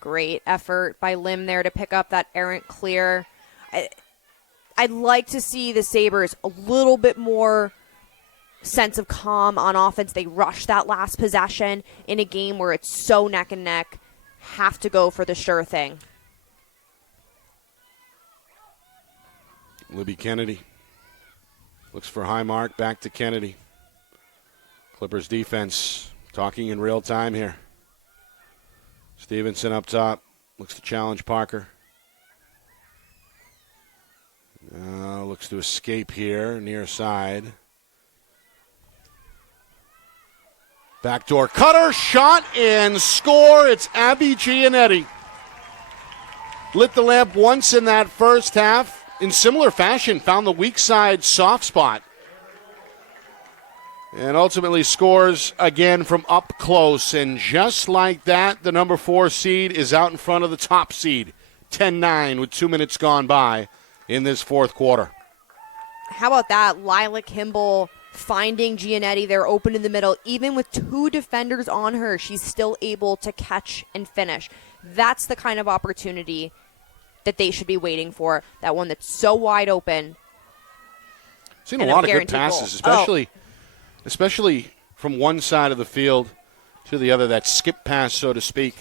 Great effort by Lim there to pick up that errant clear. I'd like to see the Sabres a little bit more sense of calm on offense. They rush that last possession in a game where it's so neck and neck. Have to go for the sure thing. Libby Kennedy looks for Highmark, back to Kennedy. Clippers defense talking in real time here. Stevenson up top, looks to challenge Parker. Looks to escape here, near side. Backdoor cutter, shot, and score. It's Abby Gianetti. Lit the lamp once in that first half. In similar fashion, found the weak side soft spot. And ultimately scores again from up close. And just like that, the number 4 seed is out in front of the top seed. 10-9 with 2 minutes gone by in this fourth quarter. How about that? Lila Kimball finding Gianetti there open in the middle. Even with 2 defenders on her, she's still able to catch and finish. That's the kind of opportunity that they should be waiting for. That one that's so wide open. Seen a lot of good passes, especially from one side of the field to the other. That skip pass, so to speak.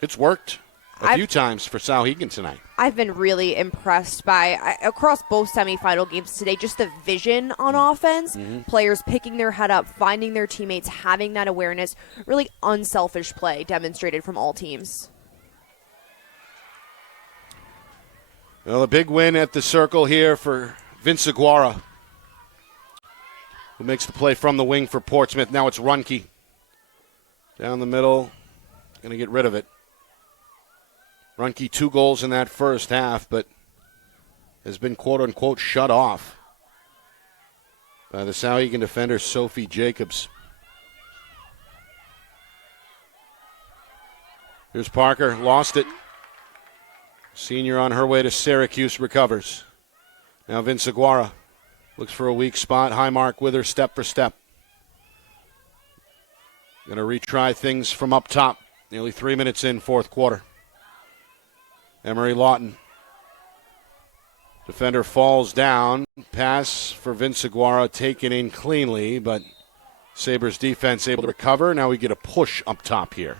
It's worked a few times for Souhegan tonight. I've been really impressed by, across both semifinal games today, just the vision on offense. Players picking their head up, finding their teammates, having that awareness. Really unselfish play demonstrated from all teams. Well, a big win at the circle here for Vince Aguara, who makes the play from the wing for Portsmouth. Now it's Runke. Down the middle, going to get rid of it. Runke 2 goals in that first half, but has been quote-unquote shut off by the Souhegan defender Sophie Jacobs. Here's Parker, lost it. Senior on her way to Syracuse recovers. Now Vince Aguara looks for a weak spot. High mark with her step for step. Going to retry things from up top. Nearly 3 minutes in, fourth quarter. Emery Lawton. Defender falls down. Pass for Vince Aguara taken in cleanly, but Sabres defense able to recover. Now we get a push up top here.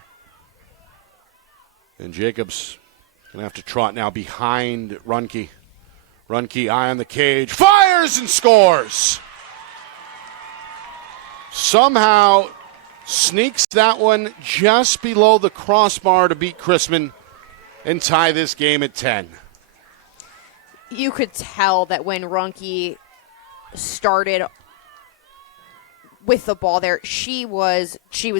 And Jacobs going to have to trot now behind Runke. Runke, eye on the cage, fires and scores! Somehow sneaks that one just below the crossbar to beat Chrisman and tie this game at 10. You could tell that when Runke started with the ball there, she was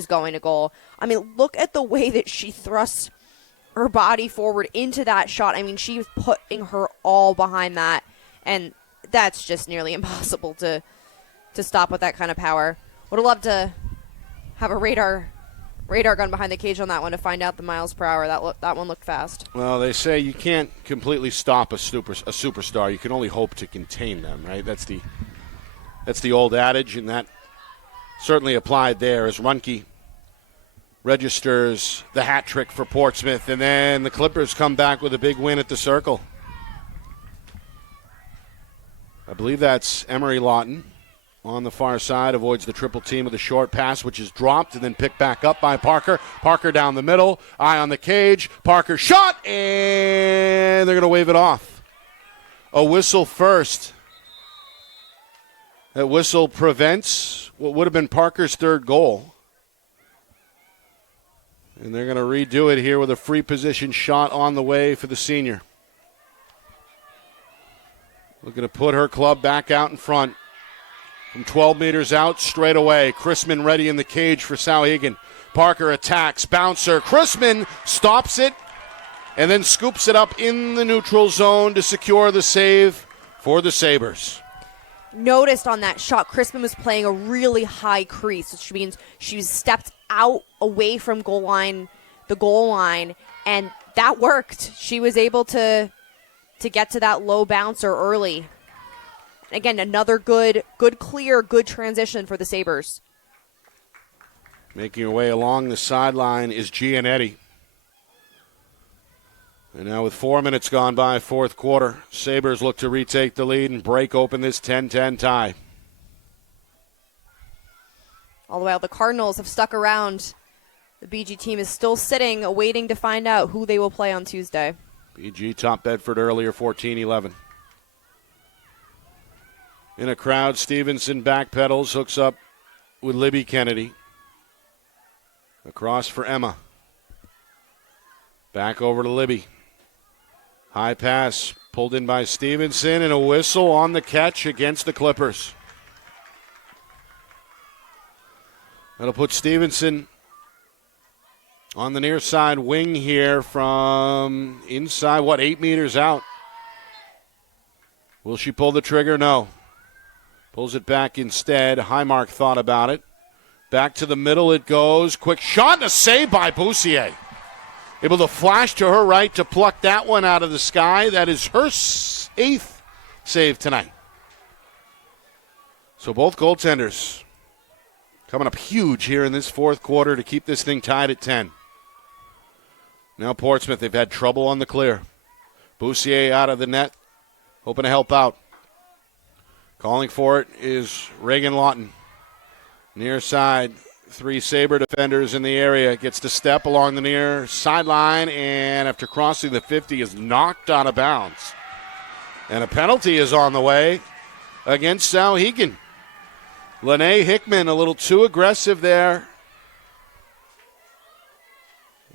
going to goal. I mean, look at the way that she thrusts her body forward into that shot. I mean, she was putting her all behind that, and that's just nearly impossible to stop with that kind of power. Would have loved to have a radar gun behind the cage on that one to find out the miles per hour. That one looked fast. Well, they say you can't completely stop a superstar. You can only hope to contain them, right? That's the old adage, and that certainly applied there as Runke registers the hat trick for Portsmouth, and then the Clippers come back with a big win at the Circle. I believe that's Emery Lawton on the far side, avoids the triple team with a short pass, which is dropped and then picked back up by Parker. Parker down the middle, eye on the cage. Parker shot, and they're going to wave it off. A whistle first. That whistle prevents what would have been Parker's third goal. And they're going to redo it here with a free position shot on the way for the senior. Looking to put her club back out in front. From 12 meters out, straight away. Chrisman ready in the cage for Souhegan. Parker attacks, bouncer. Chrisman stops it and then scoops it up in the neutral zone to secure the save for the Sabres. Noticed on that shot, Chrisman was playing a really high crease, which means she was stepped out away from the goal line, and that worked. She was able to get to that low bouncer early. Again, another good clear, good transition for the Sabres. Making her way along the sideline is Gianetti. And now with 4 minutes gone by, fourth quarter, Sabres look to retake the lead and break open this 10-10 tie. All the while, the Cardinals have stuck around. The BG team is still sitting, waiting to find out who they will play on Tuesday. BG top Bedford earlier, 14-11. In a crowd, Stevenson backpedals, hooks up with Libby Kennedy. Across for Emma. Back over to Libby. High pass pulled in by Stevenson, and a whistle on the catch against the Clippers. That'll put Stevenson on the near side wing here from inside, 8 meters out. Will she pull the trigger? No. Pulls it back instead. Highmark thought about it. Back to the middle it goes. Quick shot and a save by Boussier. Able to flash to her right to pluck that one out of the sky. That is her 8th save tonight. So both goaltenders coming up huge here in this fourth quarter to keep this thing tied at 10. Now Portsmouth, they've had trouble on the clear. Boussier out of the net, hoping to help out. Calling for it is Reagan Lawton. Near side, 3 Sabre defenders in the area. Gets to step along the near sideline, and after crossing the 50 is knocked out of bounds. And a penalty is on the way against Souhegan. Lene Hickman a little too aggressive there.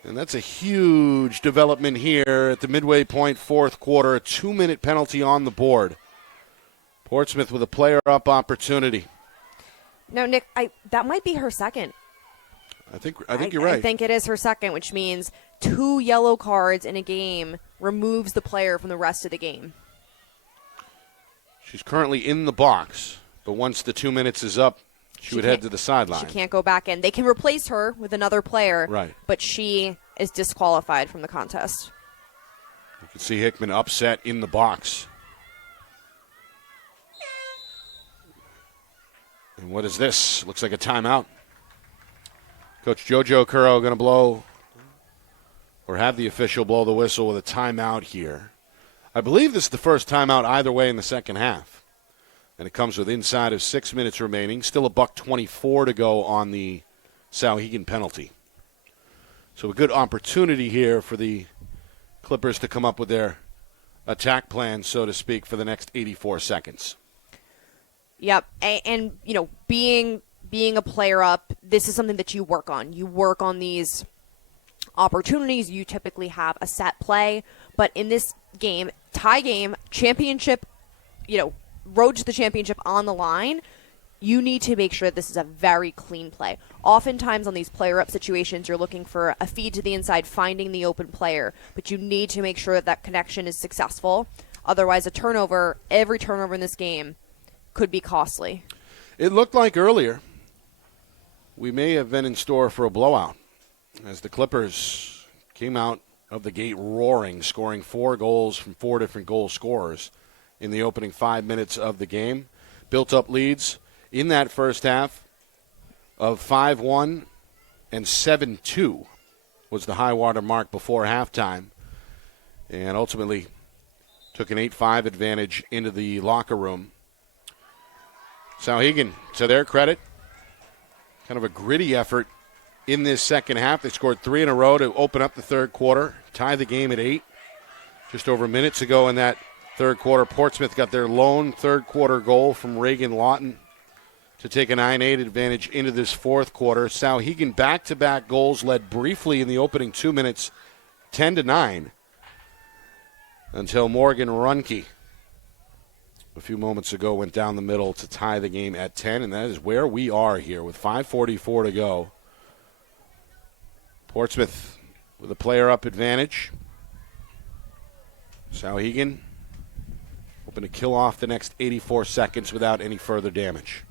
And that's a huge development here at the midway point, fourth quarter. A 2-minute penalty on the board. Portsmouth with a player-up opportunity. No, Nick, that might be her second. I think you're right. I think it is her second, which means 2 yellow cards in a game removes the player from the rest of the game. She's currently in the box, but once the 2 minutes is up, she would head to the sideline. She can't go back in. They can replace her with another player, right? But she is disqualified from the contest. You can see Hickman upset in the box. And what is this? Looks like a timeout. Coach Jojo Curro going to blow, or have the official blow the whistle with a timeout here. I believe this is the first timeout either way in the second half. And it comes with inside of 6 minutes remaining. Still a $1:24 to go on the Souhegan penalty. So a good opportunity here for the Clippers to come up with their attack plan, so to speak, for the next 84 seconds. Yep, and you know, being a player up, this is something that you work on. You work on these opportunities. You typically have a set play, but in this game, tie game, championship, you know, road to the championship on the line, you need to make sure that this is a very clean play. Oftentimes on these player-up situations, you're looking for a feed to the inside, finding the open player, but you need to make sure that that connection is successful. Otherwise, a turnover, every turnover in this game, could be costly. It looked like earlier we may have been in store for a blowout as the Clippers came out of the gate roaring, scoring 4 goals from 4 different goal scorers in the opening 5 minutes of the game. Built up leads in that first half of 5-1 and 7-2 was the high water mark before halftime, and ultimately took an 8-5 advantage into the locker room. Souhegan, to their credit, kind of a gritty effort in this second half. They scored 3 in a row to open up the third quarter, tie the game at 8. Just over minutes ago in that third quarter, Portsmouth got their lone third quarter goal from Reagan Lawton to take a 9-8 advantage into this fourth quarter. Souhegan back-to-back goals, led briefly in the opening 2 minutes, 10-9, until Morgan Runke a few moments ago went down the middle to tie the game at 10, and that is where we are here with 5:44 to go. Portsmouth with a player-up advantage. Souhegan hoping to kill off the next 84 seconds without any further damage.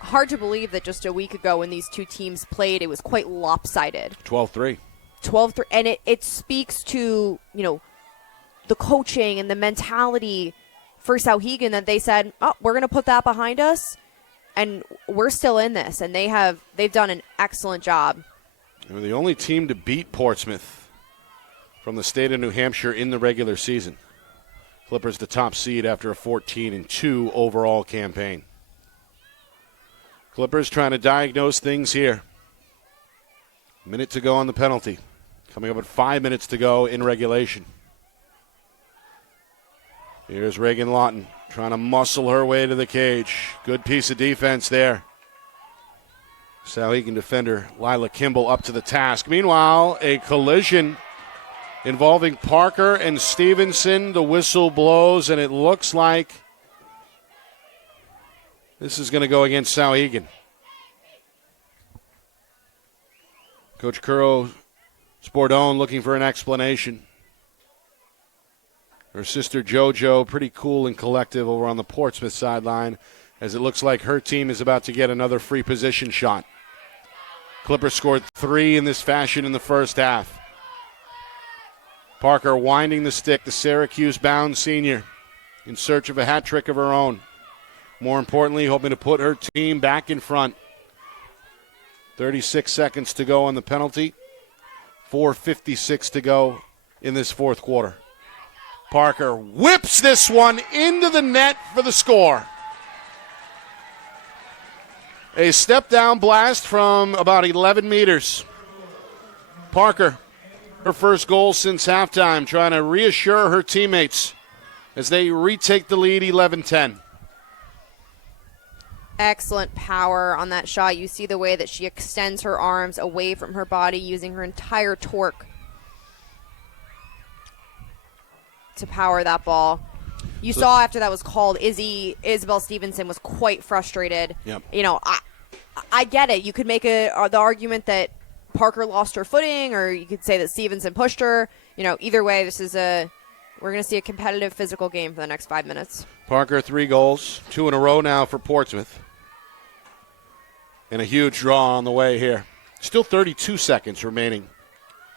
Hard to believe that just a week ago when these two teams played, it was quite lopsided. 12-3. 12-3, and it speaks to, you know, the coaching and the mentality for Souhegan that they said, oh, we're going to put that behind us, and we're still in this, and they've done an excellent job. They were the only team to beat Portsmouth from the state of New Hampshire in the regular season. Clippers the top seed after a 14-2 overall campaign. Clippers trying to diagnose things here. Minute to go on the penalty. Coming up at 5 minutes to go in regulation. Here's Reagan Lawton trying to muscle her way to the cage. Good piece of defense there. Souhegan defender Lila Kimball up to the task. Meanwhile, a collision involving Parker and Stevenson. The whistle blows, and it looks like this is going to go against Souhegan. Coach Curro Spordone looking for an explanation. Her sister JoJo pretty cool and collective over on the Portsmouth sideline, as it looks like her team is about to get another free position shot. Clippers scored 3 in this fashion in the first half. Parker winding the stick, the Syracuse-bound senior, in search of a hat trick of her own. More importantly, hoping to put her team back in front. 36 seconds to go on the penalty. 4:56 to go in this fourth quarter. Parker whips this one into the net for the score. A step-down blast from about 11 meters. Parker, her first goal since halftime, trying to reassure her teammates as they retake the lead 11-10. Excellent power on that shot. You see the way that she extends her arms away from her body, using her entire torque to power that ball. You saw after that was called, Isabel Stevenson was quite frustrated. Yep. You know, I get it. You could make the argument that Parker lost her footing, or you could say that Stevenson pushed her. You know, either way, we're going to see a competitive physical game for the next 5 minutes. Parker, 3 goals, 2 in a row now for Portsmouth. And a huge draw on the way here. Still 32 seconds remaining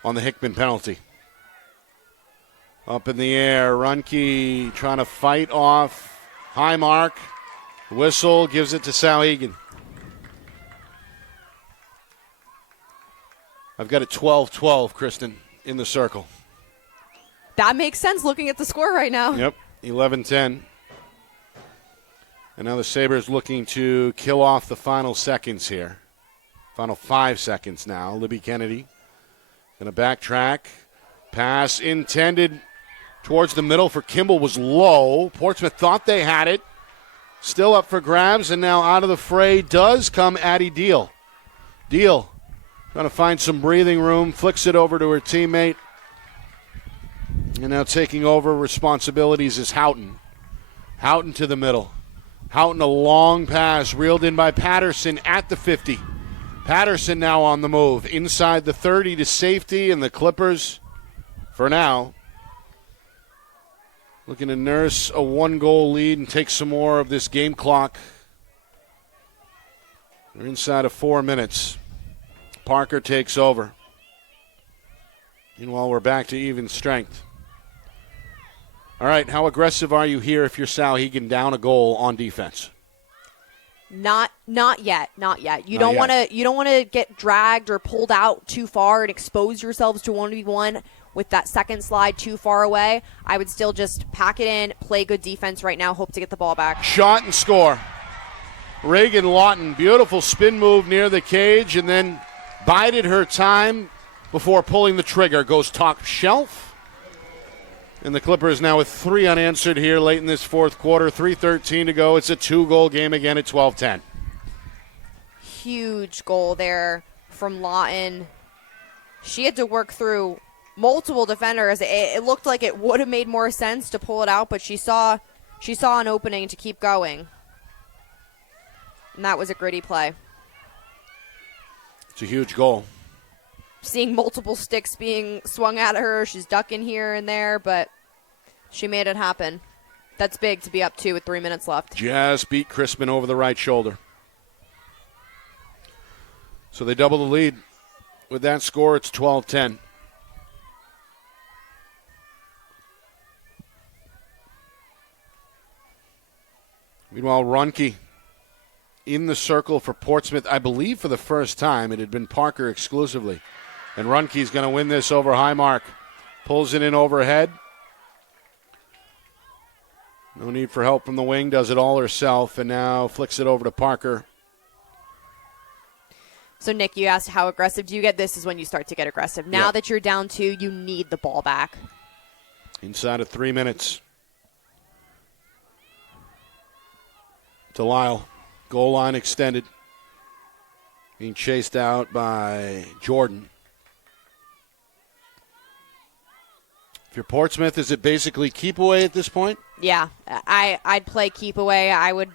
on the Hickman penalty. Up in the air, Runke trying to fight off high mark. Whistle gives it to Souhegan. I've got it 12-12, Kristen, in the circle. That makes sense looking at the score right now. Yep, 11-10. And now the Sabres looking to kill off the final seconds here. Final 5 seconds now. Libby Kennedy going to backtrack. Pass intended towards the middle for Kimball was low. Portsmouth thought they had it. Still up for grabs, and now out of the fray does come Addie Deal. Deal trying to find some breathing room, flicks it over to her teammate. And now taking over responsibilities is Houghton. Houghton to the middle. Houghton, a long pass, reeled in by Patterson at the 50. Patterson now on the move, inside the 30 to safety, and the Clippers, for now, looking to nurse a 1-goal lead and take some more of this game clock. We're inside of 4 minutes. Parker takes over. Meanwhile, we're back to even strength. All right, how aggressive are you here if you're Souhegan down a goal on defense? Not yet. You don't want to get dragged or pulled out too far and expose yourselves to 1v1 with that second slide too far away. I would still just pack it in, play good defense right now, hope to get the ball back. Shot and score. Reagan Lawton, beautiful spin move near the cage and then bided her time before pulling the trigger. Goes top shelf. And the Clippers now with 3 unanswered here late in this fourth quarter. 3:13 to go. It's a 2-goal game again at 12-10. Huge goal there from Lawton. She had to work through multiple defenders. It looked like it would have made more sense to pull it out, but she saw an opening to keep going. And that was a gritty play. It's a huge goal. Seeing multiple sticks being swung at her. She's ducking here and there, but she made it happen. That's big to be up 2 with 3 minutes left. Just beat Crispin over the right shoulder. So they double the lead. With that score, it's 12-10. Meanwhile, Runke in the circle for Portsmouth, I believe for the first time. It had been Parker exclusively. And Runke's going to win this over Highmark. Pulls it in overhead. No need for help from the wing. Does it all herself. And now flicks it over to Parker. So, Nick, you asked how aggressive do you get? This is when you start to get aggressive. Now that you're down 2, you need the ball back. Inside of 3 minutes. To Lyle. Goal line extended. Being chased out by Jordan. If you're Portsmouth, is it basically keep away at this point? Yeah, I'd play keep away. I would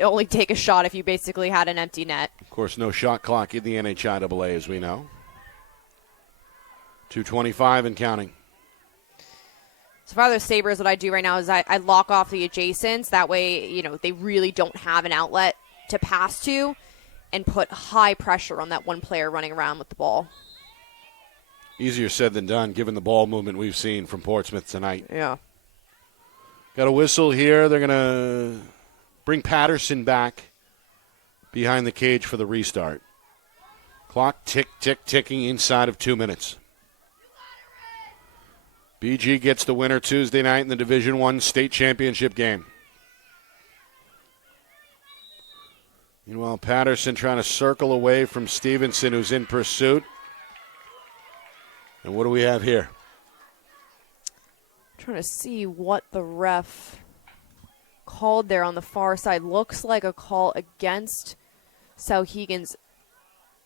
only take a shot if you basically had an empty net. Of course, no shot clock in the NHIAA, as we know. 2:25 and counting. So for the Sabres, what I do right now is I lock off the adjacents. That way, they really don't have an outlet to pass to and put high pressure on that one player running around with the ball. Easier said than done, given the ball movement we've seen from Portsmouth tonight. Yeah. Got a whistle here. They're going to bring Patterson back behind the cage for the restart. Clock ticking inside of 2 minutes. BG gets the winner Tuesday night in the Division I state championship game. Meanwhile, Patterson trying to circle away from Stevenson, who's in pursuit. And what do we have here? Trying to see what the ref called there on the far side. Looks like a call against Souhegan's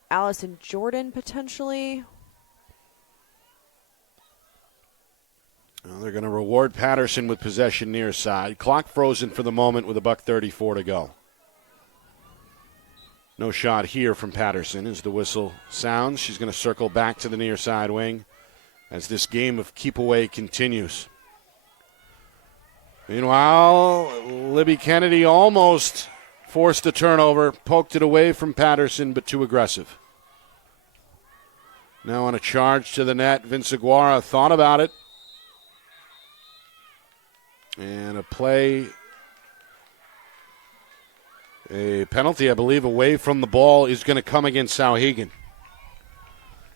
Allison Jordan, potentially. Well, they're going to reward Patterson with possession near side. Clock frozen for the moment with $1:34 to go. No shot here from Patterson as the whistle sounds. She's going to circle back to the near side wing as this game of keep away continues. Meanwhile, Libby Kennedy almost forced a turnover, poked it away from Patterson, but too aggressive. Now on a charge to the net, Vince Aguirre thought about it. And a penalty, I believe, away from the ball is going to come against Souhegan.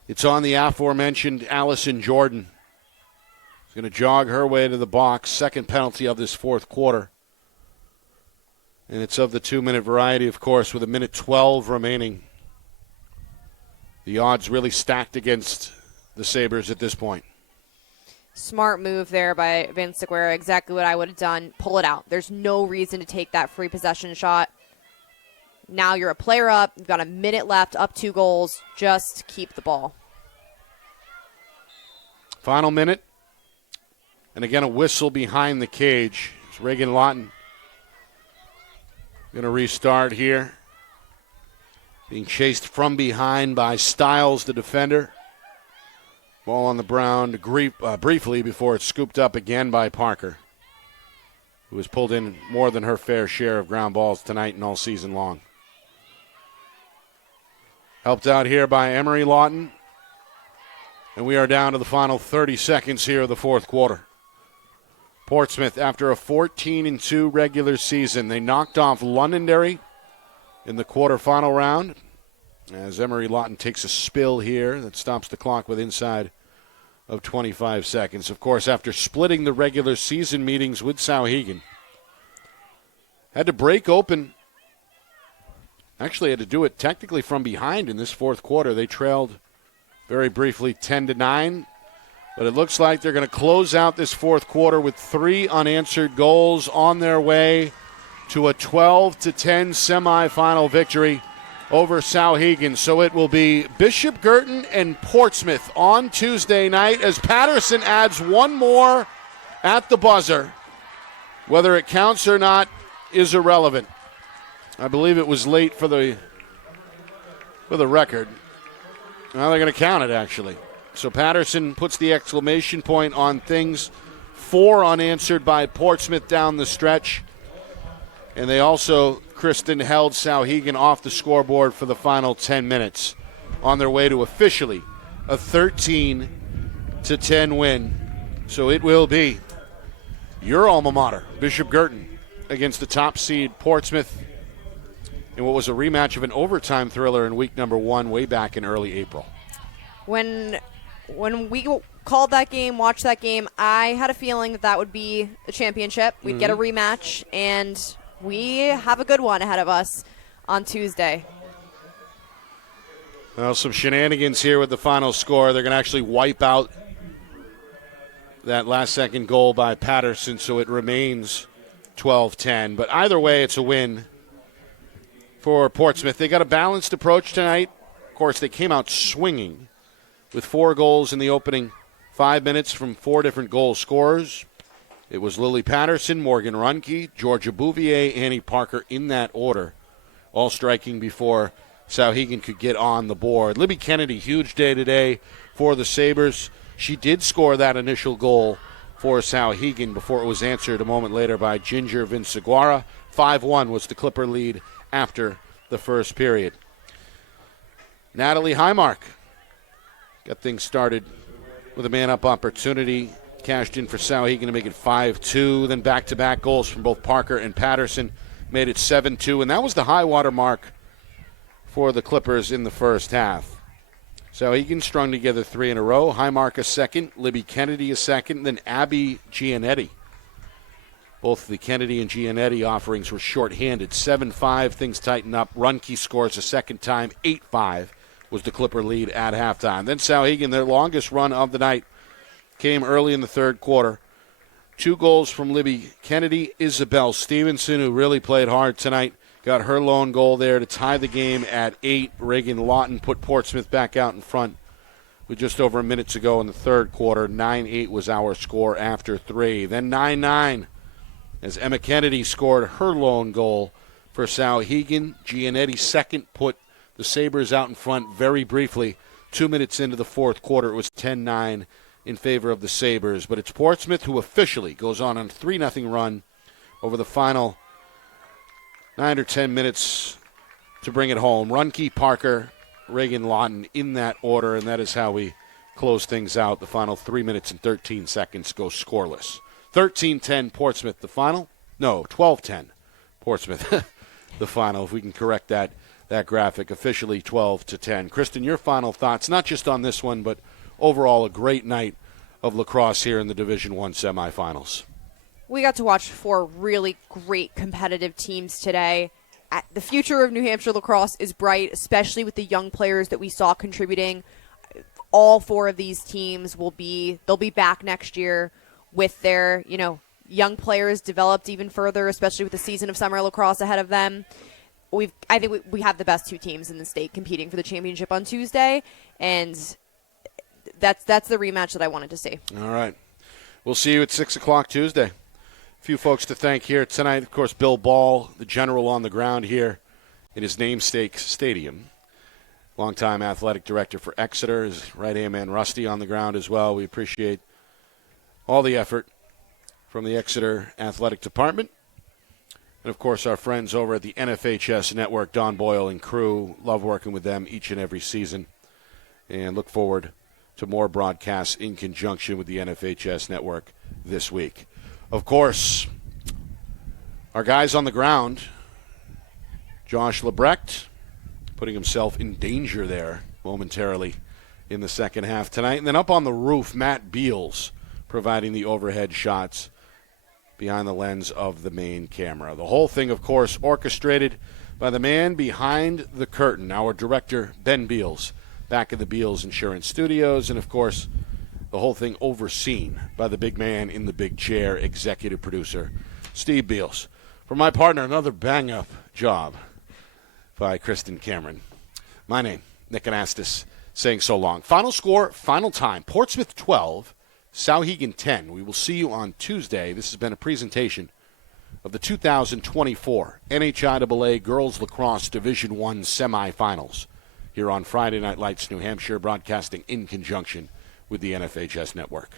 It's on the aforementioned Allison Jordan. She's going to jog her way to the box. Second penalty of this fourth quarter. And it's of the 2-minute variety, of course, with 1:12 remaining. The odds really stacked against the Sabres at this point. Smart move there by Vince Aguirre. Exactly what I would have done. Pull it out. There's no reason to take that free possession shot. Now you're a player up. You've got a minute left, up 2 goals. Just keep the ball. Final minute. And again, a whistle behind the cage. It's Reagan Lawton going to restart here. Being chased from behind by Stiles, the defender. Ball on the ground briefly before it's scooped up again by Parker, who has pulled in more than her fair share of ground balls tonight and all season long. Helped out here by Emery Lawton. And we are down to the final 30 seconds here of the fourth quarter. Portsmouth, after a 14-2 regular season, they knocked off Londonderry in the quarterfinal round, as Emery Lawton takes a spill here that stops the clock with inside of 25 seconds. Of course, after splitting the regular season meetings with Souhegan, had to break open. Actually had to do it technically from behind in this fourth quarter. They trailed very briefly 10-9. But it looks like they're going to close out this fourth quarter with 3 unanswered goals on their way to a 12-10 semifinal victory over Souhegan. So it will be Bishop Girton and Portsmouth on Tuesday night as Patterson adds one more at the buzzer. Whether it counts or not is irrelevant. I believe it was late for the record. Now they're going to count it, actually. So Patterson puts the exclamation point on things. 4 unanswered by Portsmouth down the stretch. And they also, Kristen, held Souhegan off the scoreboard for the final 10 minutes on their way to officially a 13-10 win. So it will be your alma mater, Bishop Girton, against the top seed Portsmouth in what was a rematch of an overtime thriller in week number 1 way back in early April. When we called that game, watched that game, I had a feeling that would be a championship. We'd get a rematch, and we have a good one ahead of us on Tuesday. Well, some shenanigans here with the final score. They're going to actually wipe out that last-second goal by Patterson, so it remains 12-10. But either way, it's a win for Portsmouth. They got a balanced approach tonight. Of course, they came out swinging with 4 goals in the opening 5 minutes from 4 different goal scorers. It was Lily Patterson, Morgan Runke, Georgia Bouvier, Annie Parker in that order, all striking before Souhegan could get on the board. Libby Kennedy, huge day today for the Sabres. She did score that initial goal for Souhegan before it was answered a moment later by Ginger Vince Aguirre. 5-1 was the Clipper lead after the first period. Natalie Highmark got things started with a man-up opportunity. Cashed in for Souhegan to make it 5-2. Then back-to-back goals from both Parker and Patterson made it 7-2. And that was the high-water mark for the Clippers in the first half. Souhegan strung together 3 in a row. Highmark a second. Libby Kennedy a second. Then Abby Gianetti. Both the Kennedy and Gianetti offerings were shorthanded. 7-5, things tighten up. Runke scores a second time. 8-5. Was the Clipper lead at halftime. Then Souhegan, their longest run of the night, came early in the third quarter. 2 goals from Libby Kennedy. Isabel Stevenson, who really played hard tonight, got her lone goal there to tie the game at 8. Reagan Lawton put Portsmouth back out in front with just over a minute to go in the third quarter. 9-8 was our score after 3. Then 9-9 as Emma Kennedy scored her lone goal for Souhegan. Gianetti's second put the Sabres out in front very briefly. 2 minutes into the fourth quarter, it was 10-9 in favor of the Sabres. But it's Portsmouth who officially goes on a 3-0 run over the final 9 or 10 minutes to bring it home. Runke, Parker, Reagan Lawton in that order, and that is how we close things out. The final 3 minutes and 13 seconds go scoreless. 13-10 Portsmouth, the final. No, 12-10 Portsmouth, the final. If we can correct that graphic, officially 12-10. Kristen, your final thoughts, not just on this one, but overall a great night of lacrosse here in the Division I semifinals. We got to watch 4 really great competitive teams today. The future of New Hampshire lacrosse is bright, especially with the young players that we saw contributing. All 4 of these teams they'll be back next year with their, young players developed even further, especially with the season of summer lacrosse ahead of them. I think we have the best 2 teams in the state competing for the championship on Tuesday, and that's the rematch that I wanted to see. All right. We'll see you at 6 o'clock Tuesday. A few folks to thank here tonight. Of course, Bill Ball, the general on the ground here in his namesake stadium. Longtime athletic director for Exeter. His right-hand man Rusty on the ground as well. We appreciate all the effort from the Exeter Athletic Department. And, of course, our friends over at the NFHS Network, Don Boyle and crew. Love working with them each and every season. And look forward to more broadcasts in conjunction with the NFHS Network this week. Of course, our guys on the ground, Josh Lebrecht, putting himself in danger there momentarily in the second half tonight. And then up on the roof, Matt Beals providing the overhead shots behind the lens of the main camera. The whole thing, of course, orchestrated by the man behind the curtain, our director, Ben Beals, back at the Beals Insurance Studios. And, of course, the whole thing overseen by the big man in the big chair, executive producer, Steve Beals. For my partner, another bang-up job by Kristen Cameron. My name, Nick Anastas, saying so long. Final score, final time, Portsmouth 12, Souhegan 10. We will see you on Tuesday. This has been a presentation of the 2024 NHIAA Girls Lacrosse Division I semifinals here on Friday Night Lights, New Hampshire, broadcasting in conjunction with the NFHS Network.